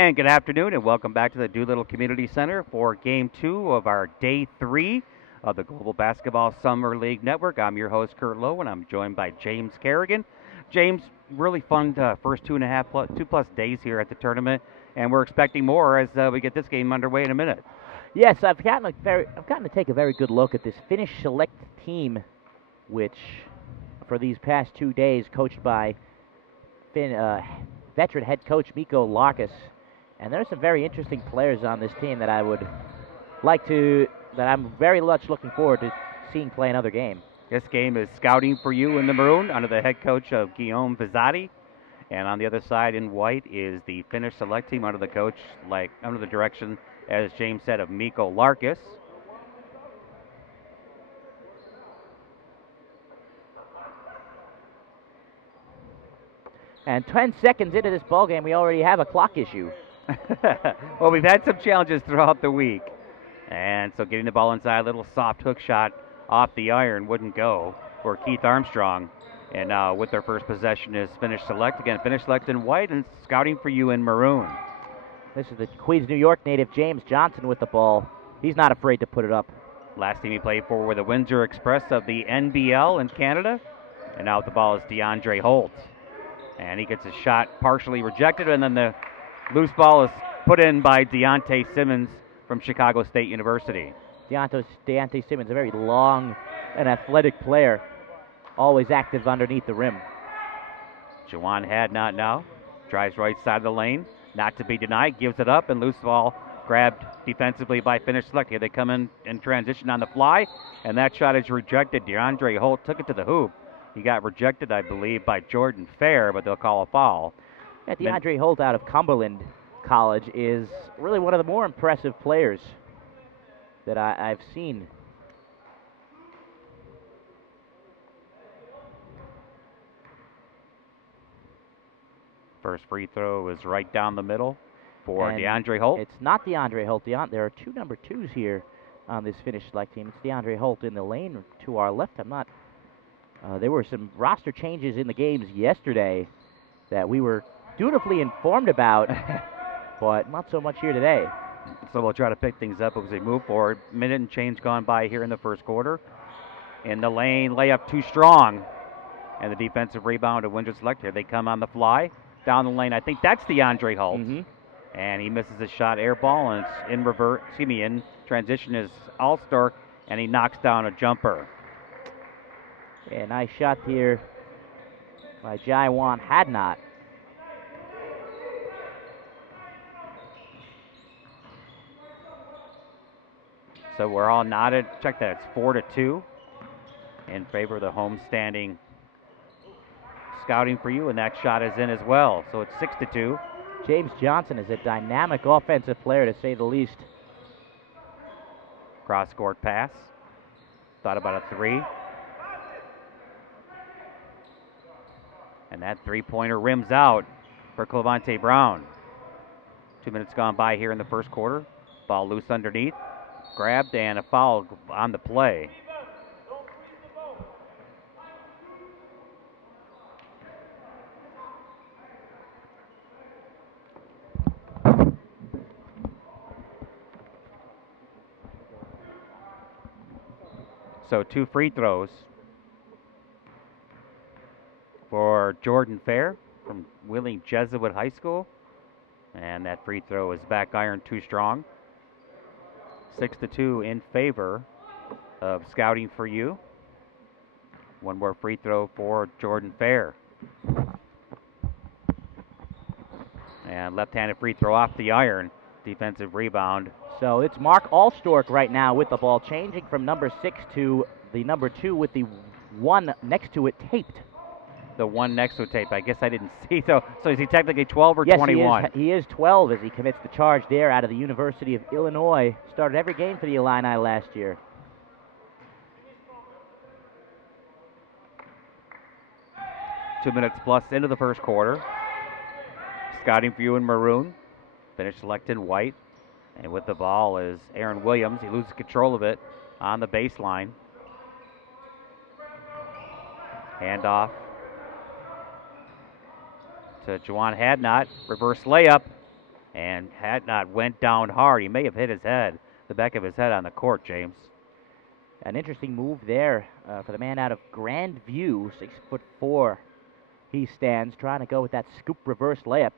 And good afternoon, and welcome back to the Doolittle Community Center for Game 2 of our Day 3 of the Global Basketball Summer League Network. I'm your host, Kurt Lowe, and I'm joined by James Kerrigan. James, really fun first 2+ days here at the tournament, and we're expecting more as we get this game underway in a minute. Yes, I've gotten to take a very good look at this Finnish select team, which for these past 2 days coached by veteran head coach Mikko Larkus. And there's some very interesting players on this team that I'm very much looking forward to seeing play another game. This game is scouting for you in the maroon under the head coach of Guillaume Vizzati. And on the other side in white is the Finnish select team under the direction, as James said, of Mikko Larkus. And 10 seconds into this ballgame, we already have a clock issue. Well, we've had some challenges throughout the week. And so getting the ball inside, a little soft hook shot off the iron wouldn't go for Keith Armstrong. And now with their first possession is Finnish select. Again, Finnish select in white and scouting for you in maroon. This is the Queens, New York native James Johnson with the ball. He's not afraid to put it up. Last team he played for were the Windsor Express of the NBL in Canada. And now with the ball is DeAndre Holt. And he gets his shot partially rejected, and then the loose ball is put in by Deontay Simmons from Chicago State University. Deontay Simmons, a very long and athletic player, always active underneath the rim. Juwan Hadnot now drives right side of the lane, not to be denied, gives it up, and loose ball grabbed defensively by Finnish select. Here they come in transition on the fly, and that shot is rejected. DeAndre Holt took it to the hoop. He got rejected, I believe, by Jordan Fair, but they'll call a foul. Yeah, DeAndre Holt out of Cumberland College is really one of the more impressive players that I've seen. First free throw is right down the middle for DeAndre Holt. It's not DeAndre Holt. There are two number twos here on this Finnish select team. It's DeAndre Holt in the lane to our left. There were some roster changes in the games yesterday that we were dutifully informed about, but not so much here today. So we'll try to pick things up as we move forward. Minute and change gone by here in the first quarter. In the lane, layup too strong. And the defensive rebound of Windsor Select here. They come on the fly. Down the lane, I think that's DeAndre Holt. Mm-hmm. And he misses a shot, air ball, and it's in transition is Allstork, and he knocks down a jumper. Yeah, nice shot here by Juwan Hadnot. So we're all nodded. Check that. It's 4-2 in favor of the home-standing scouting for you, and that shot is in as well. So it's 6-2. James Johnson is a dynamic offensive player, to say the least. Cross-court pass. Thought about a three. And that three-pointer rims out for Clemente Brown. 2 minutes gone by here in the first quarter. Ball loose underneath. Grabbed and a foul on the play. So 2 free throws for Jordan Fair from Wheeling Jesuit High School. And that free throw is back iron too strong. 6-2 in favor of scouting for you. One more free throw for Jordan Fair. And left-handed free throw off the iron. Defensive rebound. So it's Mark Allstork right now with the ball, changing from number 6 to the number 2 with the 1 next to it taped. The 1 next to it taped. I guess I didn't see. So is he technically 12 or 21? Yes, he is 12 as he commits the charge there out of the University of Illinois. Started every game for the Illini last year. Two minutes plus into the first quarter. Scouting for you in maroon. Finnish select in white. And with the ball is Aaron Williams. He loses control of it on the baseline. Handoff to Juwan Hadnot. Reverse layup. And had not went down hard. He may have hit his head, the back of his head on the court, James. An interesting move there for the man out of Grandview, 6'4". He stands trying to go with that scoop reverse layup.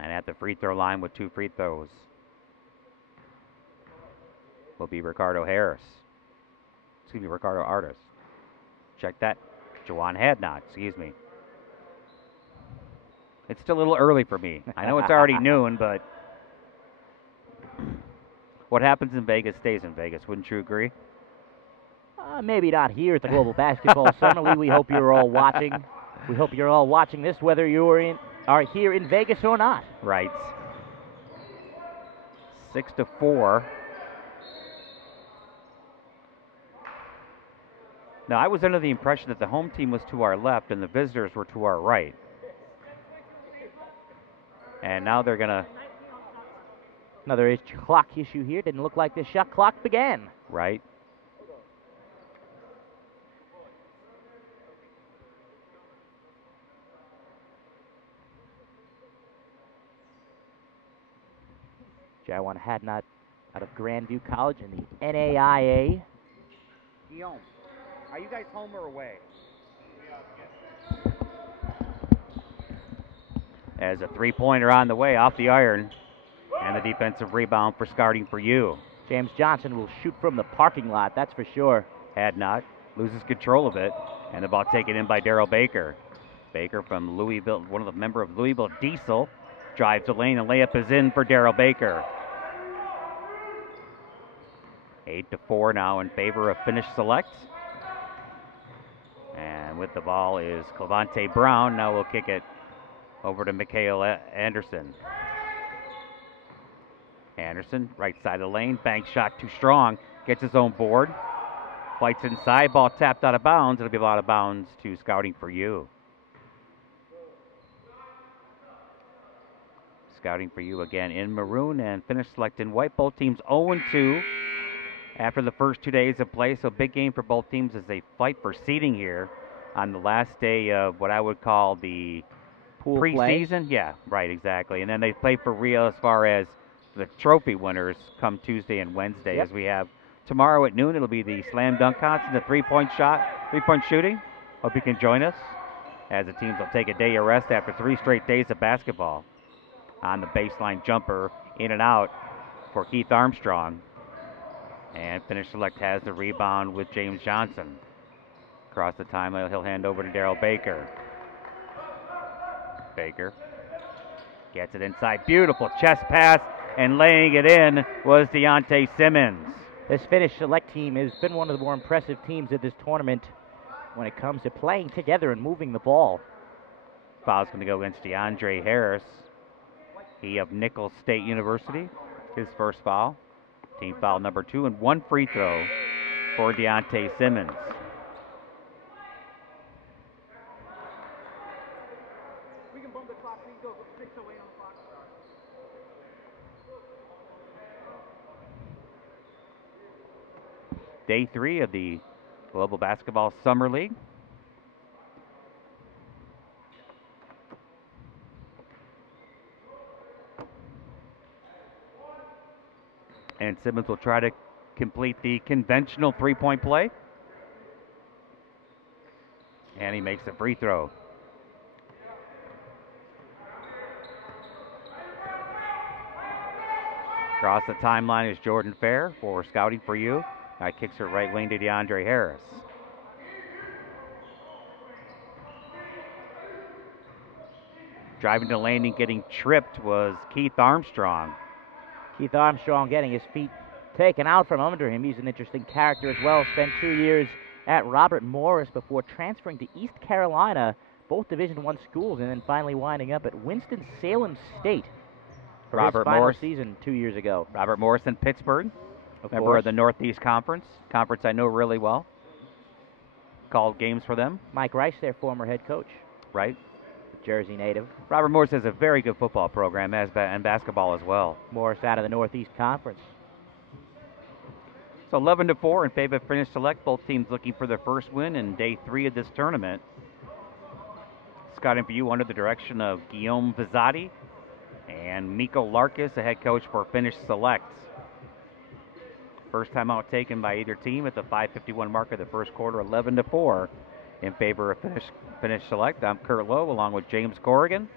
And at the free throw line with 2 free throws will be Ricardo Artis. Check that. Jawan Hadnot, excuse me. It's still a little early for me. I know it's already noon, but what happens in Vegas stays in Vegas. Wouldn't you agree? Maybe not here at the Global Basketball Summer League. We hope you're all watching. We hope you're all watching this, whether you are here in Vegas or not. Right. 6-4. Now, I was under the impression that the home team was to our left and the visitors were to our right. And now they're going to... Another clock issue here. Didn't look like the shot clock began. Right. Jawan Hadnot out of Grandview College in the NAIA. Guillaume, are you guys home or away? As a three-pointer on the way off the iron. And the defensive rebound for Scouting for you. James Johnson will shoot from the parking lot, that's for sure. Hadnot loses control of it. And the ball taken in by Daryl Baker. Baker from Louisville, one of the member of Louisville Diesel, drives the lane and layup is in for Daryl Baker. 8-4 now in favor of Finnish Select. And with the ball is Clevante Brown. Now we'll kick it over to Mikhail Anderson. Anderson, right side of the lane, bank shot too strong, gets his own board, fights inside, ball tapped out of bounds. It'll be out of bounds to Scouting for you. Scouting for you again in maroon and Finnish Select in white. Both teams 0-2 after the first 2 days of play, so big game for both teams as they fight for seeding here on the last day of what I would call the Pool preseason. Play. Yeah, right, exactly. And then they play for real as far as the trophy winners come Tuesday and Wednesday. Yep. As we have tomorrow at noon, it'll be the slam dunk contest and the three-point shooting. Hope you can join us as the teams will take a day of rest after 3 straight days of basketball. On the baseline jumper, in and out for Keith Armstrong. And Finnish Select has the rebound with James Johnson. Across the timeline, he'll hand over to Daryl Baker. Baker gets it inside. Beautiful chest pass, and laying it in was Deontay Simmons. This Finnish Select team has been one of the more impressive teams at this tournament when it comes to playing together and moving the ball. Foul's going to go against DeAndre Harris. He of Nicholls State University. His first foul. Team foul number 2 and 1 free throw for Deontay Simmons. We can bump the clock. We can go 6:08 on the clock. Day 3 of the Global Basketball Summer League. And Simmons will try to complete the conventional three-point play. And he makes a free throw. Across the timeline is Jordan Fair for Scouting for you. Now he kicks it right wing to DeAndre Harris. Driving to lane and getting tripped was Keith Armstrong. Keith Armstrong getting his feet taken out from under him. He's an interesting character as well. Spent 2 years at Robert Morris before transferring to East Carolina, both Division I schools, and then finally winding up at Winston-Salem State for his final season 2 years ago. Robert Morris in Pittsburgh, member of the Northeast Conference I know really well. Called games for them. Mike Rice, their former head coach. Right. Jersey native. Robert Morris has a very good football program and basketball as well. Morris out of the Northeast Conference. So 11-4 in favor of Finnish Select. Both teams looking for their first win in day 3 of this tournament. scouting for you under the direction of Guillaume Vizzotti and Miko Larkis, the head coach for Finnish Select. First time out taken by either team at the 5:51 mark of the first quarter, 11-4 in favor of Finnish Select. I'm Kurt Lowe along with James Corrigan.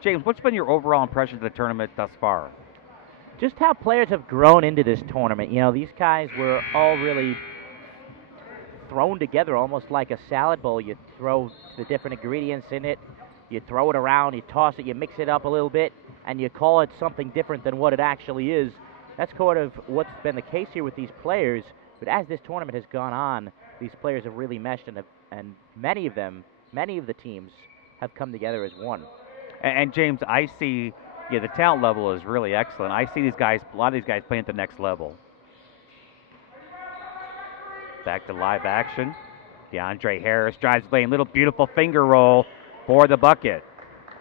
James, what's been your overall impression of the tournament thus far? Just how players have grown into this tournament. You know, these guys were all really thrown together almost like a salad bowl. You throw the different ingredients in it, you throw it around, you toss it, you mix it up a little bit, and you call it something different than what it actually is. That's kind of what's been the case here with these players. But as this tournament has gone on, these players have really meshed, and many of the teams have come together as one. And James, I see, the talent level is really excellent. I see a lot of these guys playing at the next level. Back to live action. DeAndre Harris drives the lane, little beautiful finger roll for the bucket.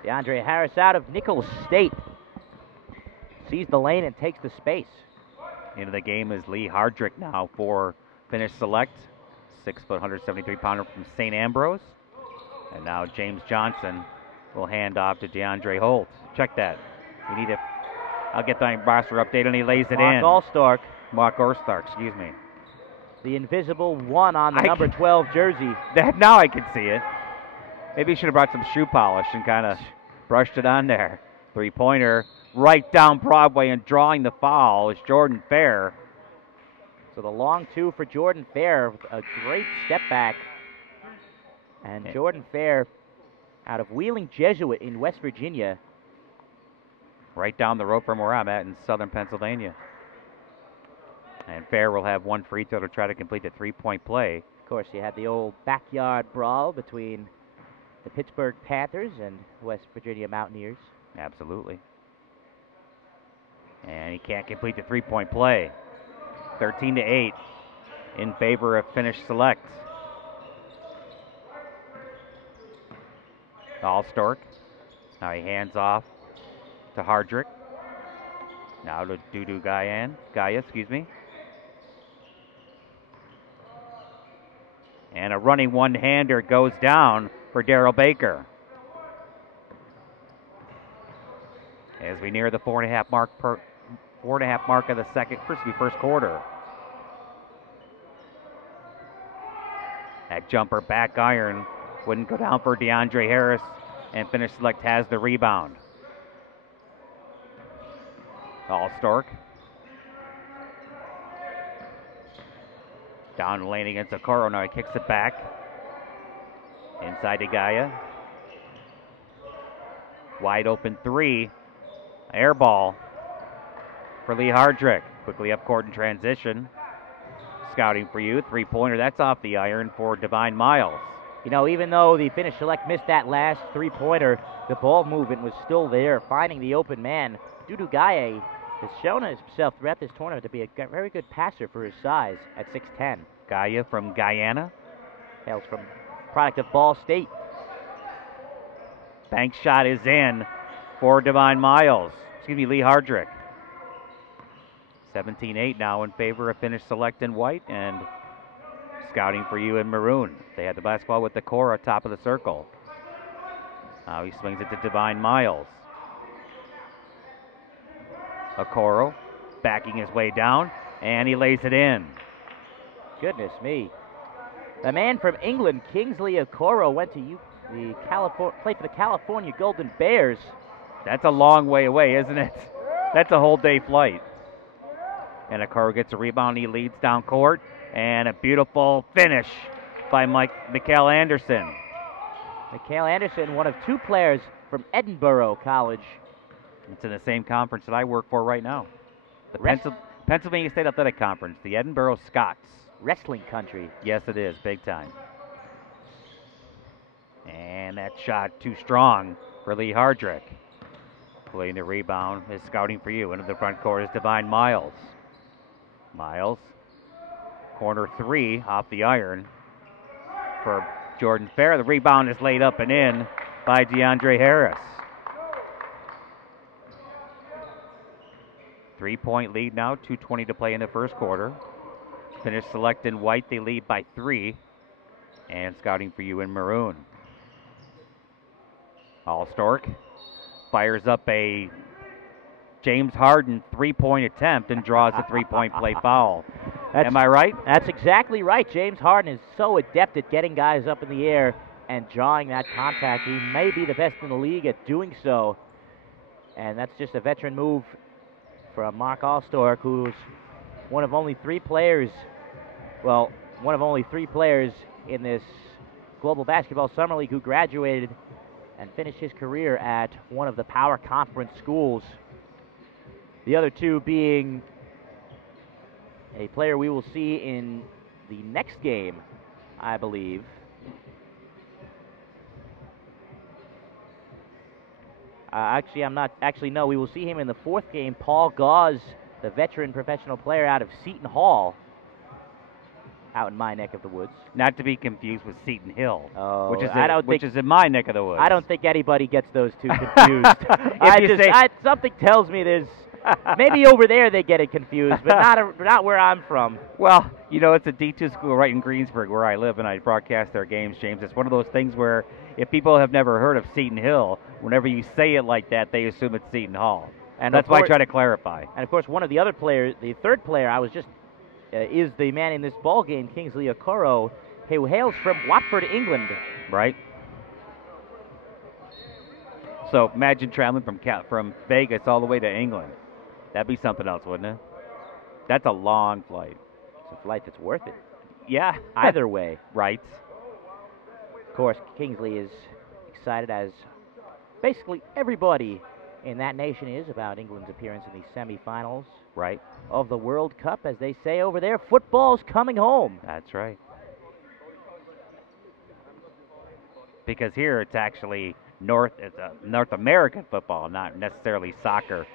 DeAndre Harris out of Nichols State sees the lane and takes the space. Into the game is Lee Hardrick now for Finnish Select. 6-foot, 173-pounder from St. Ambrose. And now James Johnson will hand off to DeAndre Holt. Check that. I'll get the roster update, and he lays it in. Mark Allstark, excuse me. The invisible one on the number 12 jersey. Now I can see it. Maybe he should have brought some shoe polish and kind of brushed it on there. Three-pointer right down Broadway, and drawing the foul is Jordan Fair. So the long two for Jordan Fair, a great step back. And Jordan Fair out of Wheeling Jesuit in West Virginia. Right down the road from where I'm at in southern Pennsylvania. And Fair will have one free throw to try to complete the three-point play. Of course, you had the old backyard brawl between the Pittsburgh Panthers and West Virginia Mountaineers. Absolutely. And he can't complete the three-point play. 13-8 in favor of Finnish Select. Allstark. Now he hands off to Hardrick. Now to Dudu Gaia, excuse me. And a running one-hander goes down for Darrell Baker. As we near the 4.5 mark of the first quarter. That jumper back iron wouldn't go down for DeAndre Harris, and Finnish Select has the rebound. Allstark. Down the lane against Okoro. Now he kicks it back. Inside to Gaia. Wide open three. Air ball for Lee Hardrick. Quickly up court in transition. Scouting for you. Three-pointer. That's off the iron for Divine Miles. You know, even though the Finnish Select missed that last three-pointer, the ball movement was still there, finding the open man. Dudu Gaia has shown himself throughout this tournament to be a very good passer for his size at 6'10". Gaia from Guyana. Hails from product of Ball State. Bank shot is in for Divine Miles. Lee Hardrick. 17-8 now in favor of Finnish Select in white, and scouting for you in maroon. They had the basketball with the Cora top of the circle. Now he swings it to Divine Miles. Okoro backing his way down, and he lays it in. Goodness me. The man from England, Kingsley Okoro, went to played for the California Golden Bears. That's a long way away, isn't it? That's a whole day flight. And Okoro gets a rebound. He leads down court, and a beautiful finish by Mikael Anderson. Mikael Anderson, one of two players from Edinburgh College. It's in the same conference that I work for right now. The Pennsylvania State Athletic Conference, the Edinburgh Scots. Wrestling country. Yes, it is, big time. And that shot too strong for Lee Hardrick. Playing the rebound is scouting for you. Into the front court is Divine Miles. Miles, corner three off the iron for Jordan Fair. The rebound is laid up and in by DeAndre Harris. 3-point lead now, 2:20 to play in the first quarter. Finnish Select in white, they lead by 3. And scouting for you in maroon. Allstork fires up a James Harden three-point attempt and draws a three-point play foul. Am I right? That's exactly right. James Harden is so adept at getting guys up in the air and drawing that contact. He may be the best in the league at doing so. And that's just a veteran move from Mark Allstork, who's one of only three players in this Global Basketball Summer League who graduated and finished his career at one of the power conference schools. The other two being a player we will see in the next game, I believe. No, we will see him in the fourth game. Paul Gauze, the veteran professional player out of Seton Hall, out in my neck of the woods. Not to be confused with Seton Hill, Oh, which is in my neck of the woods. I don't think anybody gets those two confused. Something tells me there's maybe over there they get it confused, but not where I'm from. Well, it's a D2 school right in Greensburg where I live, and I broadcast their games, James. It's one of those things where if people have never heard of Seton Hill, whenever you say it like that, they assume it's Seton Hall. And that's why I try to clarify. And, of course, one of the other players, the third player is the man in this ball game, Kingsley Okoro, who hails from Watford, England. Right. So imagine traveling from Vegas all the way to England. That'd be something else, wouldn't it? That's a long flight. It's a flight that's worth it. Yeah. Either way. Right. Of course, Kingsley is excited, as basically everybody in that nation is, about England's appearance in the semifinals. Right. Of the World Cup, as they say over there. Football's coming home. That's right. Because here it's actually North American football, not necessarily soccer.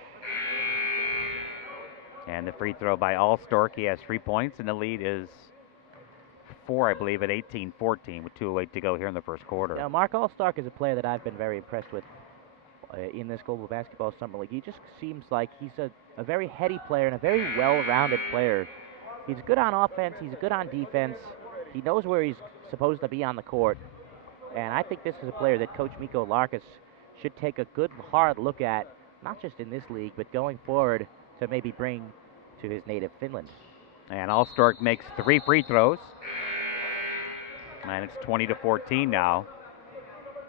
And the free throw by Allstork. He has 3 points, and the lead is 4, I believe, at 18-14 with 2:08 to go here in the first quarter. Now, Mark Allstork is a player that I've been very impressed with in this Global Basketball Summer League. He just seems like he's a very heady player and a very well-rounded player. He's good on offense. He's good on defense. He knows where he's supposed to be on the court. And I think this is a player that Coach Mikko Larkus should take a good, hard look at, not just in this league, but going forward to maybe bring to his native Finland. And Allstork makes 3 free throws. And it's 20-14 now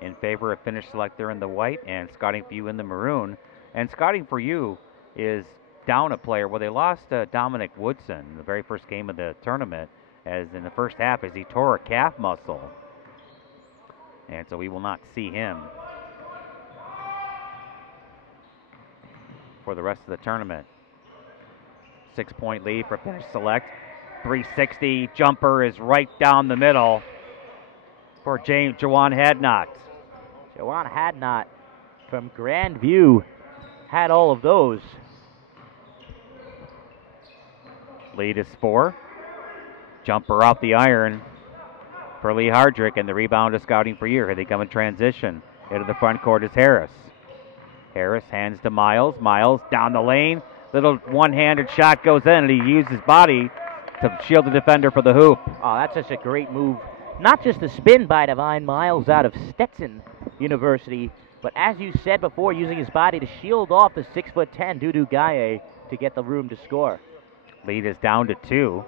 in favor of Finnish selector in the white and Scouting for You in the maroon. And Scouting for You is down a player. Well, they lost Dominic Woodson in the very first game of the tournament, as in the first half, as he tore a calf muscle. And so we will not see him for the rest of the tournament. 6-point lead for Finnish Select. 360 jumper is right down the middle for Jawan Hadnot. Jawan Hadnot from Grandview had all of those. Lead is 4. Jumper off the iron for Lee Hardrick, and the rebound is Scouting for You. Here they come in transition. Into the front court is Harris. Harris hands to Miles. Miles down the lane. Little one-handed shot goes in, and he used his body to shield the defender for the hoop. Oh, that's just a great move. Not just the spin by Divine Miles out of Stetson University, but as you said before, using his body to shield off the 6'10" Dudu Gaye to get the room to score. Lead is down to 2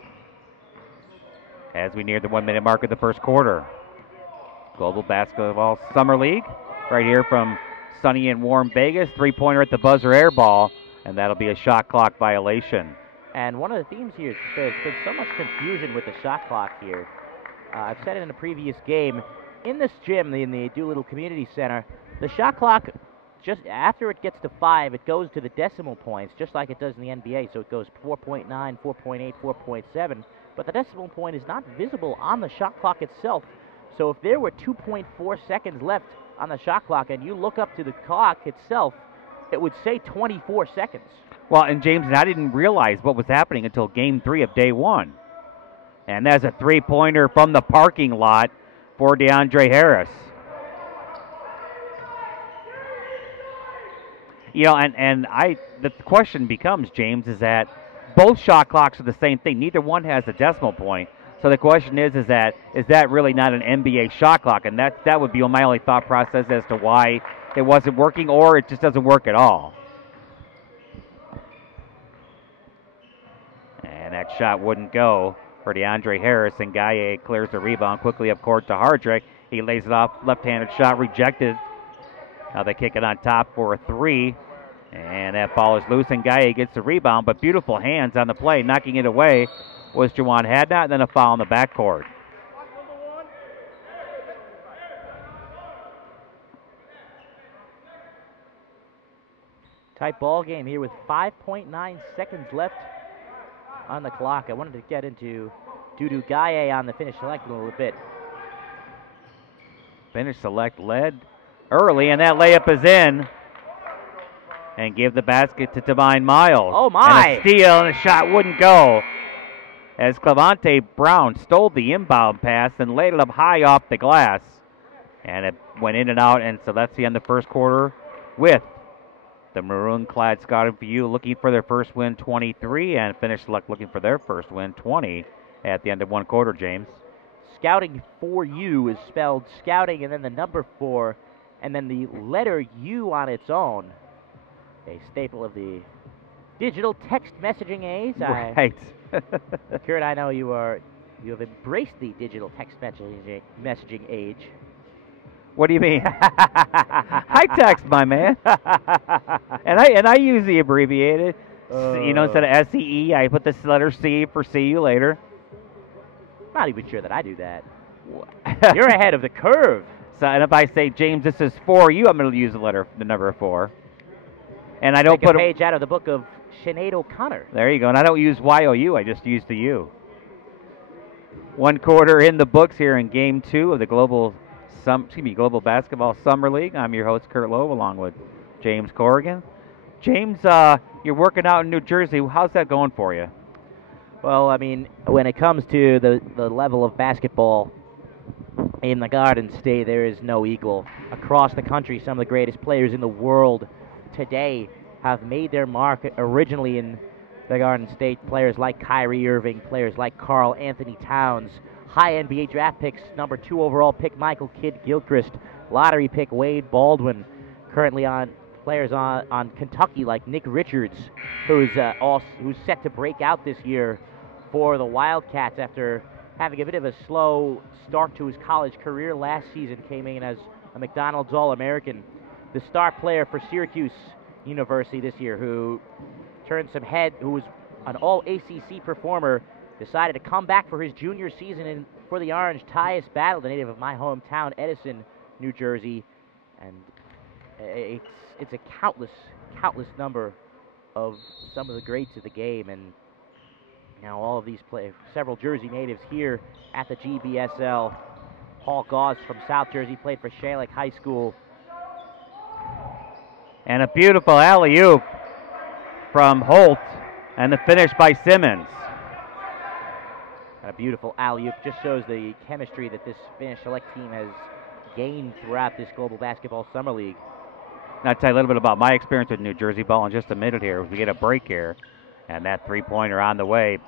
as we near the 1-minute mark of the first quarter. Global Basketball Summer League right here from sunny and warm Vegas. 3-pointer at the buzzer air ball, and that'll be a shot clock violation. And one of the themes here is there's been so much confusion with the shot clock here. I've said it in a previous game. In this gym, in the Doolittle Community Center, the shot clock, just after it gets to 5, it goes to the decimal points, just like it does in the NBA. So it goes 4.9, 4.8, 4.7. But the decimal point is not visible on the shot clock itself. So if there were 2.4 seconds left on the shot clock and you look up to the clock itself, it would say 24 seconds. Well, and James, I didn't realize what was happening until Game 3 of Day 1. And there's a 3-pointer from the parking lot for DeAndre Harris. The question becomes, James, is that both shot clocks are the same thing. Neither one has a decimal point. So the question is that really not an NBA shot clock? And that would be my only thought process as to why it wasn't working, or it just doesn't work at all. And that shot wouldn't go for DeAndre Harris, and Gaye clears the rebound quickly up court to Hardrick. He lays it off, left-handed shot rejected. Now they kick it on top for a three, and that ball is loose, and Gaye gets the rebound, but beautiful hands on the play. Knocking it away was Jawan Hadnot, and then a foul in the backcourt. Tight ball game here with 5.9 seconds left on the clock. I wanted to get into Dudu Gaye on the Finnish Select a little bit. Finnish Select led early, and that layup is in. And give the basket to Divine Miles. Oh, my. And a steal, and the shot wouldn't go. As Clevante Brown stole the inbound pass and laid it up high off the glass. And it went in and out, and so that's the end of the first quarter with the maroon-clad Scouting for You looking for their first win, 23, and Finnish Select looking for their first win, 20, at the end of one quarter, James. Scouting for You is spelled scouting and then the number 4 and then the letter U on its own. A staple of the digital text messaging age. Right. Kurt, I know you have embraced the digital text messaging age. What do you mean? I text, my man. and I use the abbreviated. Instead of SEE, I put this letter C for see you later. Not even sure that I do that. You're ahead of the curve. So, and if I say, James, this is for you, I'm going to use the number 4. And I don't Take put a page out of the book of Sinead O'Connor. There you go. And I don't use YOU. I just use the U. One quarter in the books here in Game 2 of the Global Basketball Summer League. I'm your host, Kurt Lowe, along with James Corrigan. James, you're working out in New Jersey. How's that going for you? Well, I mean, when it comes to the level of basketball in the Garden State, there is no equal. Across the country, some of the greatest players in the world today have made their mark originally in the Garden State. Players like Kyrie Irving, players like Karl Anthony Towns, high NBA draft picks, number 2 overall pick Michael Kidd-Gilchrist, lottery pick Wade Baldwin, currently on players on Kentucky like Nick Richards, who's set to break out this year for the Wildcats after having a bit of a slow start to his college career last season. Came in as a McDonald's All-American. The star player for Syracuse University this year, who turned some head, who was an All-ACC performer, decided to come back for his junior season for the Orange. Tyus Battle, the native of my hometown, Edison, New Jersey, and it's a countless number of some of the greats of the game, and now all of these several Jersey natives here at the GBSL. Paul Gauze from South Jersey played for Shalek High School. And a beautiful alley-oop from Holt, and the finish by Simmons. A beautiful alley-oop just shows the chemistry that this Finnish Select team has gained throughout this Global Basketball Summer League. Now, I'll tell you a little bit about my experience with New Jersey ball in just a minute here. We get a break here, and that three-pointer on the way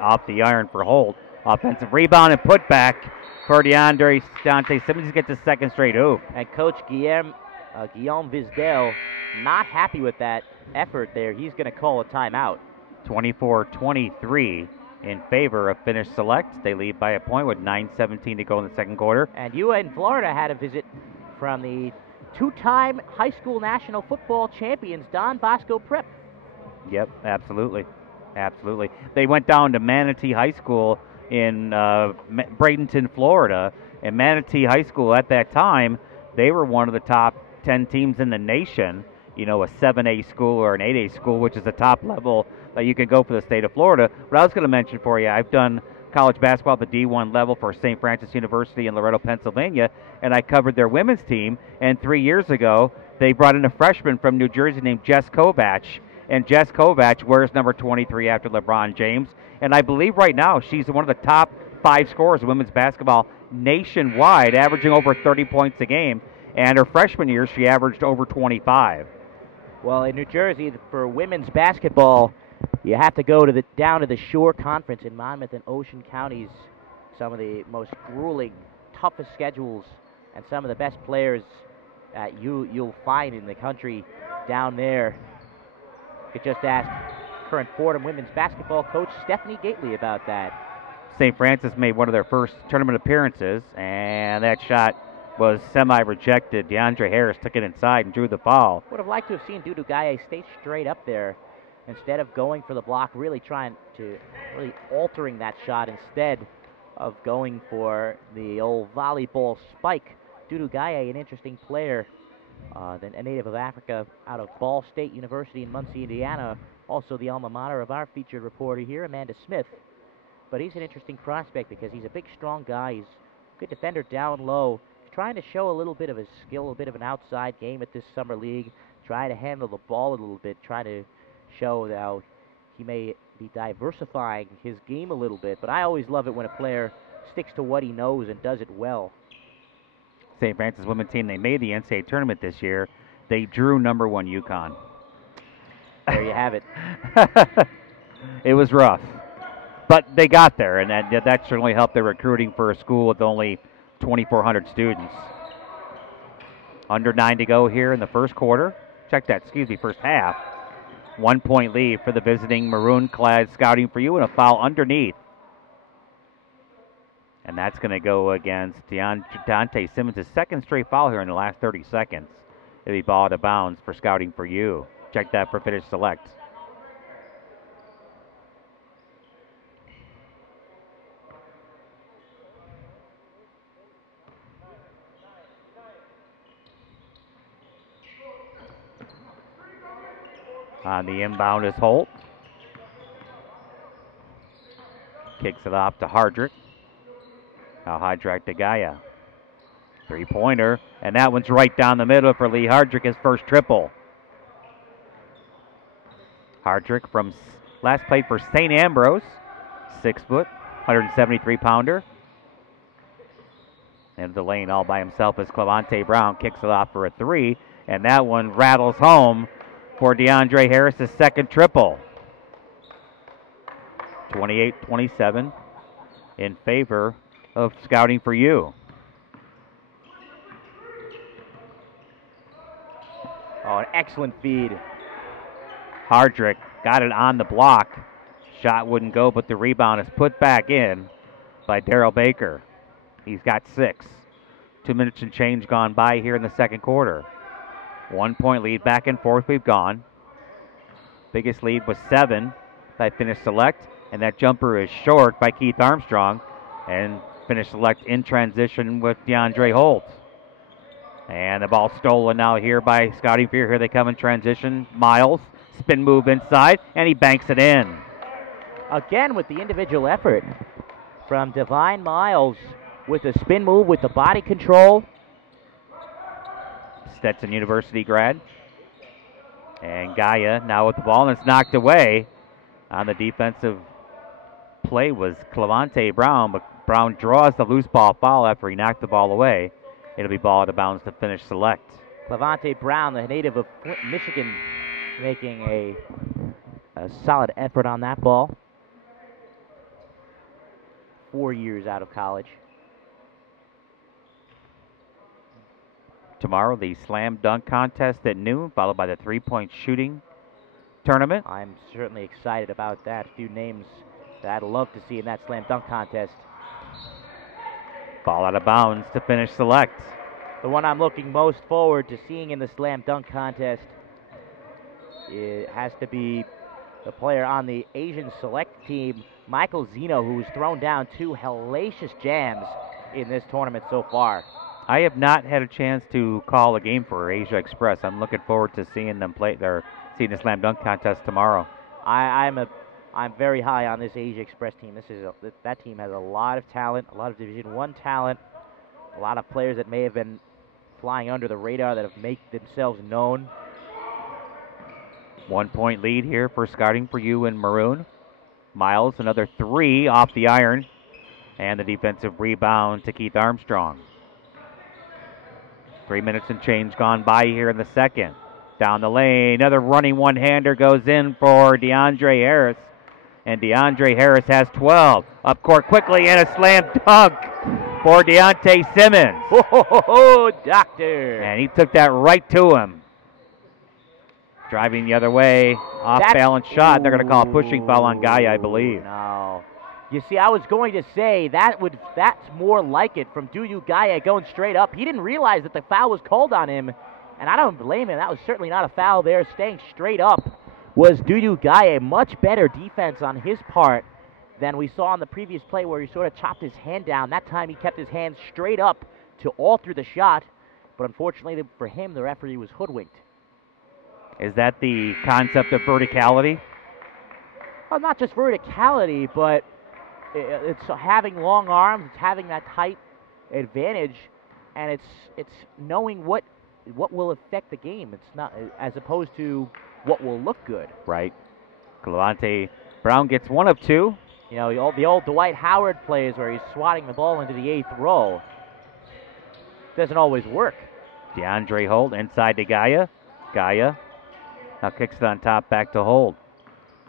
off the iron for Holt. Offensive rebound and putback for Dante Simmons. He gets his second straight hoop. And Coach Guillaume Visdale not happy with that effort there. He's going to call a timeout. 24-23 in favor of Finnish Select. They lead by a point with 9:17 to go in the second quarter. And you in Florida had a visit from the 2-time high school national football champions, Don Bosco Prep. Yep, absolutely. Absolutely. They went down to Manatee High School in Bradenton, Florida. And Manatee High School at that time, they were one of the top 10 teams in the nation. You know, a 7A school or an 8A school, which is the top level that you can go for the state of Florida. But I was going to mention for you, I've done college basketball at the D1 level for St. Francis University in Loretto, Pennsylvania, and I covered their women's team. And 3 years ago, they brought in a freshman from New Jersey named Jess Kovach. And Jess Kovach wears number 23 after LeBron James. And I believe right now she's one of the top 5 scorers in women's basketball nationwide, averaging over 30 points a game. And her freshman year, she averaged over 25. Well, in New Jersey, for women's basketball, you have to go down to the Shore Conference in Monmouth and Ocean counties. Some of the most grueling, toughest schedules, and some of the best players that you'll find in the country down there. You could just ask current Fordham women's basketball coach Stephanie Gately about that. St. Francis made one of their first tournament appearances, and that shot was semi-rejected. DeAndre Harris took it inside and drew the foul. Would have liked to have seen Dudu Gaye stay straight up there instead of going for the block, really altering that shot instead of going for the old volleyball spike. Dudu Gaye, an interesting player, a native of Africa out of Ball State University in Muncie, Indiana, also the alma mater of our featured reporter here, Amanda Smith. But he's an interesting prospect because he's a big, strong guy. He's a good defender down low. He's trying to show a little bit of his skill, a bit of an outside game at this summer league, try to handle the ball a little bit, try to show how he may be diversifying his game a little bit. But I always love it when a player sticks to what he knows and does it well. St. Francis women's team, they made the NCAA tournament this year. They drew number 1 UConn. There you have it. It was rough. But they got there, and that certainly helped their recruiting for a school with only 2,400 students. Under 9 to go here in the first quarter. First half. 1 point lead for the visiting maroon-clad Scouting for You, and a foul underneath. And that's going to go against Dante Simmons' second straight foul here in the last 30 seconds. It'll be ball out of bounds for Scouting for You. Check that for Finnish Select. On the inbound is Holt. Kicks it off to Hardrick. Now Hydrak to Gaia. 3-pointer, and that one's right down the middle for Lee Hardrick, his first triple. Hardrick from last played for St. Ambrose, 6 foot, 173-pounder. Into the lane all by himself as Clevante Brown kicks it off for a 3, and that one rattles home for DeAndre Harris' second triple. 28-27 in favor of Scouting for You. Oh, an excellent feed. Hardrick got it on the block. Shot wouldn't go, but the rebound is put back in by Darrell Baker. He's got 6. 2 minutes and change gone by here in the second quarter. 1 point lead, back and forth we've gone. Biggest lead was 7 by Finnish Select, and that jumper is short by Keith Armstrong. And Finnish Select in transition with DeAndre Holt. And the ball stolen now here by Scouting for You. Here they come in transition. Miles, spin move inside, and he banks it in. Again with the individual effort from Divine Miles with the spin move, with the body control. Stetson University grad. And Gaia now with the ball, and it's knocked away. On the defensive play was Clevante Brown, but Brown draws the loose ball foul after he knocked the ball away. It'll be ball out of bounds to Finnish Select. Clevante Brown, the native of Michigan, making a solid effort on that ball. 4 years out of college. Tomorrow, the slam dunk contest at noon, followed by the three-point shooting tournament. I'm certainly excited about that. A few names that I'd love to see in that slam dunk contest. Ball out of bounds to Finnish Select. The one I'm looking most forward to seeing in the slam dunk contest, it has to be the player on the Asian Select team, Michael Zeno, who's thrown down 2 hellacious jams in this tournament so far. I have not had a chance to call a game for Asia Express. I'm looking forward to seeing them play, or seeing the slam dunk contest tomorrow. I'm very high on this Asia Express team. That team has a lot of talent, a lot of Division I talent, a lot of players that may have been flying under the radar that have made themselves known. 1 point lead here for Scouting for You in maroon. Miles, another 3 off the iron, and the defensive rebound to Keith Armstrong. 3 minutes and change gone by here in the second. Down the lane, another running one-hander goes in for DeAndre Harris. And DeAndre Harris has 12. Up court quickly, and a slam dunk for Deontay Simmons. Oh, doctor. And he took that right to him. Driving the other way, off-balance shot. They're going to call a pushing foul on Gaia, I believe. No. You see, I was going to say that's more like it from Dudu Gaia going straight up. He didn't realize that the foul was called on him, and I don't blame him. That was certainly not a foul there. Staying straight up was Dudu Gaia. Much better defense on his part than we saw on the previous play where he sort of chopped his hand down. That time he kept his hand straight up to alter the shot, but unfortunately for him, the referee was hoodwinked. Is that the concept of verticality? Well, not just verticality, but it's having long arms, it's having that height advantage, and it's knowing what will affect the game. It's not as opposed to what will look good. Right. Clemente Brown gets one of two. You know, the old Dwight Howard plays where he's swatting the ball into the 8th row. Doesn't always work. DeAndre Holt inside to Gaia. Gaia now kicks it on top back to Holt.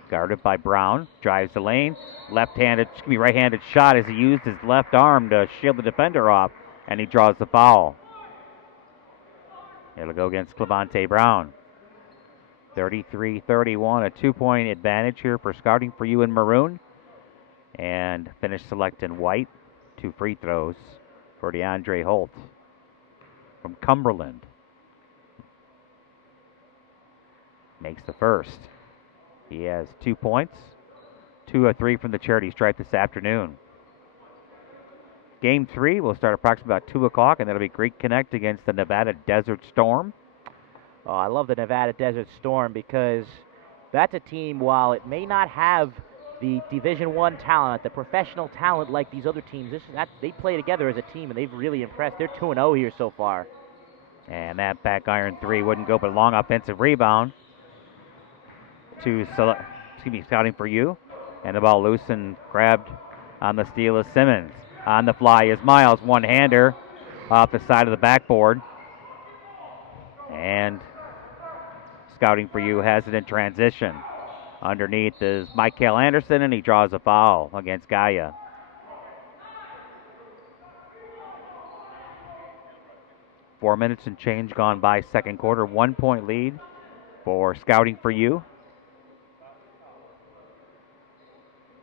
Guarded by Brown. Drives the lane. Right-handed shot as he used his left arm to shield the defender off, and he draws the foul. It'll go against Clemente Brown. 33-31, a 2-point advantage here for Scouting for You in maroon. And Finnish select in white. 2 free throws for DeAndre Holt from Cumberland. Makes the first. He has 2 points, 2 of 3 from the charity stripe this afternoon. Game 3 will start approximately about 2 o'clock, and that'll be Greek Connect against the Nevada Desert Storm. Oh, I love the Nevada Desert Storm because that's a team, while it may not have the Division I talent, the professional talent like these other teams, they play together as a team, and they've really impressed. They're 2-0 here so far. And that back iron 3 wouldn't go, but long offensive rebound to Scouting for You. And the ball loose and grabbed on the steal of Simmons. On the fly is Miles, one-hander off the side of the backboard. And Scouting for You has it in transition. Underneath is Michael Anderson, and he draws a foul against Gaia. Four minutes and change gone by second quarter. 1 point lead for Scouting for You.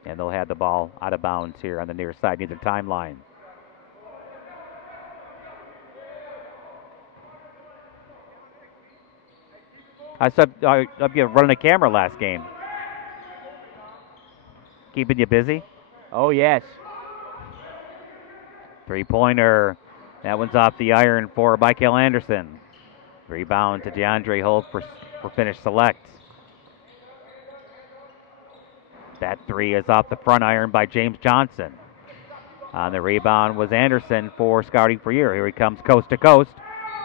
And they'll have the ball out of bounds here on the near side near the timeline. I saw you running a camera last game. Keeping you busy? Oh, yes. 3-pointer. That one's off the iron for Michael Anderson. Rebound to DeAndre Holt for Finnish select. That 3 is off the front iron by James Johnson. On the rebound was Anderson for Scouting for You. Here he comes coast to coast.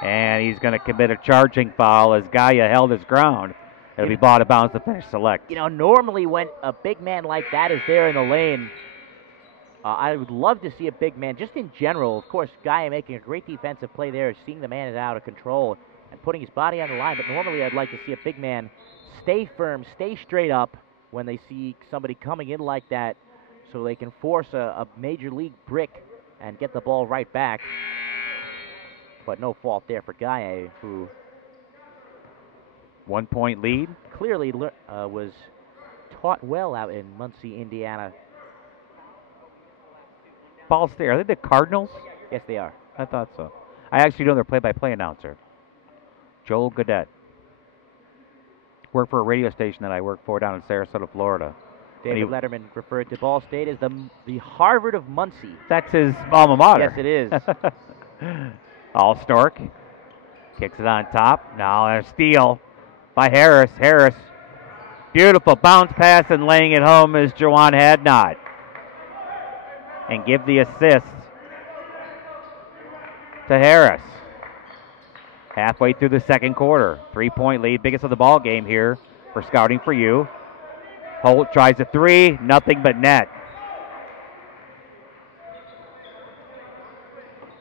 And he's going to commit a charging foul as Gaia held his ground. It'll be ball out of bounds to Finnish select. You know, normally when a big man like that is there in the lane, I would love to see a big man, just in general. Of course, Gaia making a great defensive play there, seeing the man is out of control and putting his body on the line. But normally I'd like to see a big man stay firm, stay straight up when they see somebody coming in like that, so they can force a major league brick and get the ball right back. But no fault there for Gaia, who 1 point lead. Clearly was taught well out in Muncie, Indiana. Ball State, are they the Cardinals? Yes, they are. I thought so. I actually know their play-by-play announcer, Joel Godet. Worked for a radio station that I work for down in Sarasota, Florida. David Letterman referred to Ball State as the Harvard of Muncie. That's his alma mater. Yes, it is. All Stork kicks it on top. Now a steal by Harris. Harris, beautiful bounce pass, and laying it home is Jawan Hadnot. And give the assist to Harris. Halfway through the second quarter. 3 point lead, biggest of the ball game here for Scouting for You. Holt tries a 3, nothing but net.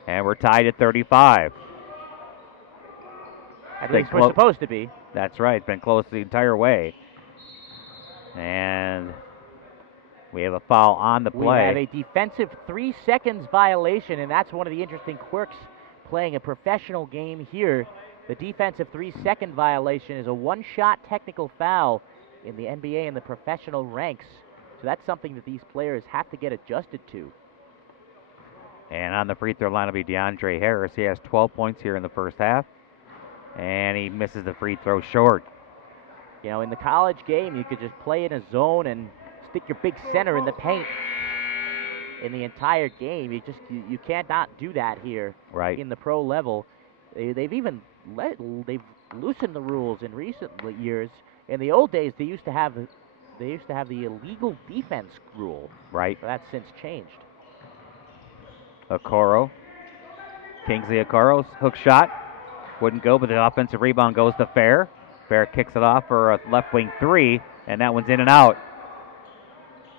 And we're tied at 35. At least we're supposed to be. That's right. It's been close the entire way. And We have a foul on the play. We have a defensive 3 seconds violation, and that's one of the interesting quirks playing a professional game here. The defensive 3 second violation is a one-shot technical foul in the NBA and the professional ranks. So that's something that these players have to get adjusted to. And on the free throw line will be DeAndre Harris. He has 12 points here in the first half, and he misses the free throw short. You know, in the college game, you could just play in a zone and stick your big center in the paint in the entire game. You can't not do that here in the pro level. They've even they've loosened the rules in recent years. In the old days, they used to have the illegal defense rule. Right. But that's since changed. Okoro. Kingsley Okoro's hook shot wouldn't go, but the offensive rebound goes to Fair. Fair kicks it off for a left wing three, and that one's in and out.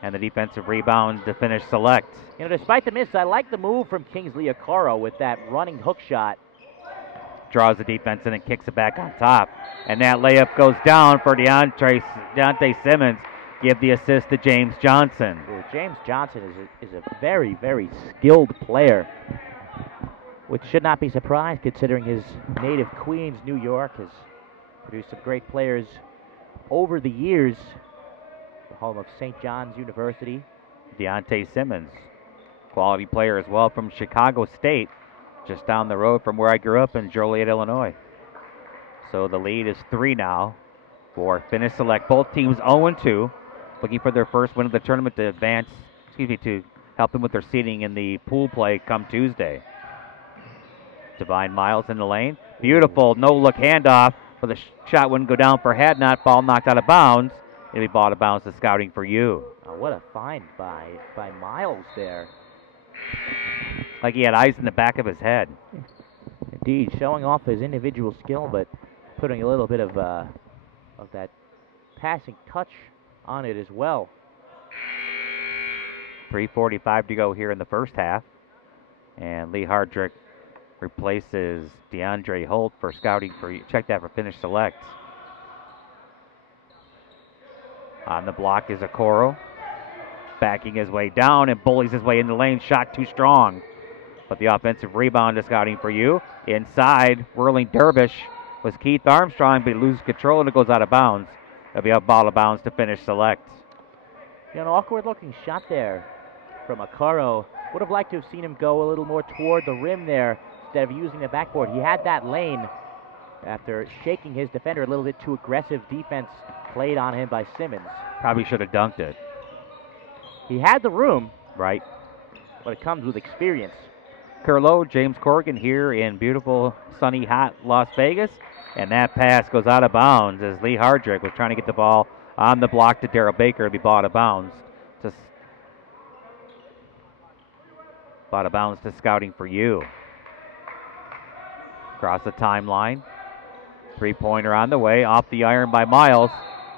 And the defensive rebound to finish Select. You know, despite the miss, I like the move from Kingsley Okoro with that running hook shot. Draws the defense in and kicks it back on top. And that layup goes down for Deontay Simmons. Give the assist to James Johnson. Well, James Johnson is a very, very skilled player, which should not be surprised considering his native Queens, New York, has produced some great players over the years. The home of St. John's University. Deontay Simmons, quality player as well from Chicago State, just down the road from where I grew up in Joliet, Illinois. So the lead is 3 now for Finnish Select. Both teams 0-2, looking for their first win of the tournament to to help them with their seeding in the pool play come Tuesday. Divine Miles in the lane. Beautiful no-look handoff, but the shot wouldn't go down for Hadnot. Ball knocked out of bounds. It'll be ball out of bounds to Scouting for You. Oh, what a find by Miles there. Like he had eyes in the back of his head. Indeed, showing off his individual skill, but putting a little bit of that passing touch on it as well. 3:45 to go here in the first half. And Lee Hardrick replaces DeAndre Holt for Scouting for You. Check that for Finnish Select. On the block is Okoro. Backing his way down and bullies his way in the lane. Shot too strong. But the offensive rebound is Scouting for You. Inside, whirling dervish was Keith Armstrong, but he loses control and it goes out of bounds. It'll be out of bounds to Finnish Select. An awkward looking shot there from Okoro. Would have liked to have seen him go a little more toward the rim there instead of using the backboard. He had that lane after shaking his defender. A little bit too aggressive defense played on him by Simmons. Probably should have dunked it. He had the room. Right. But it comes with experience. Curlow, James Corrigan here in beautiful, sunny, hot Las Vegas. And that pass goes out of bounds as Lee Hardrick was trying to get the ball on the block to Darrell Baker to be ball out of bounds. Ball out of bounds to Scouting for You. Across the timeline. Three-pointer on the way, off the iron by Miles.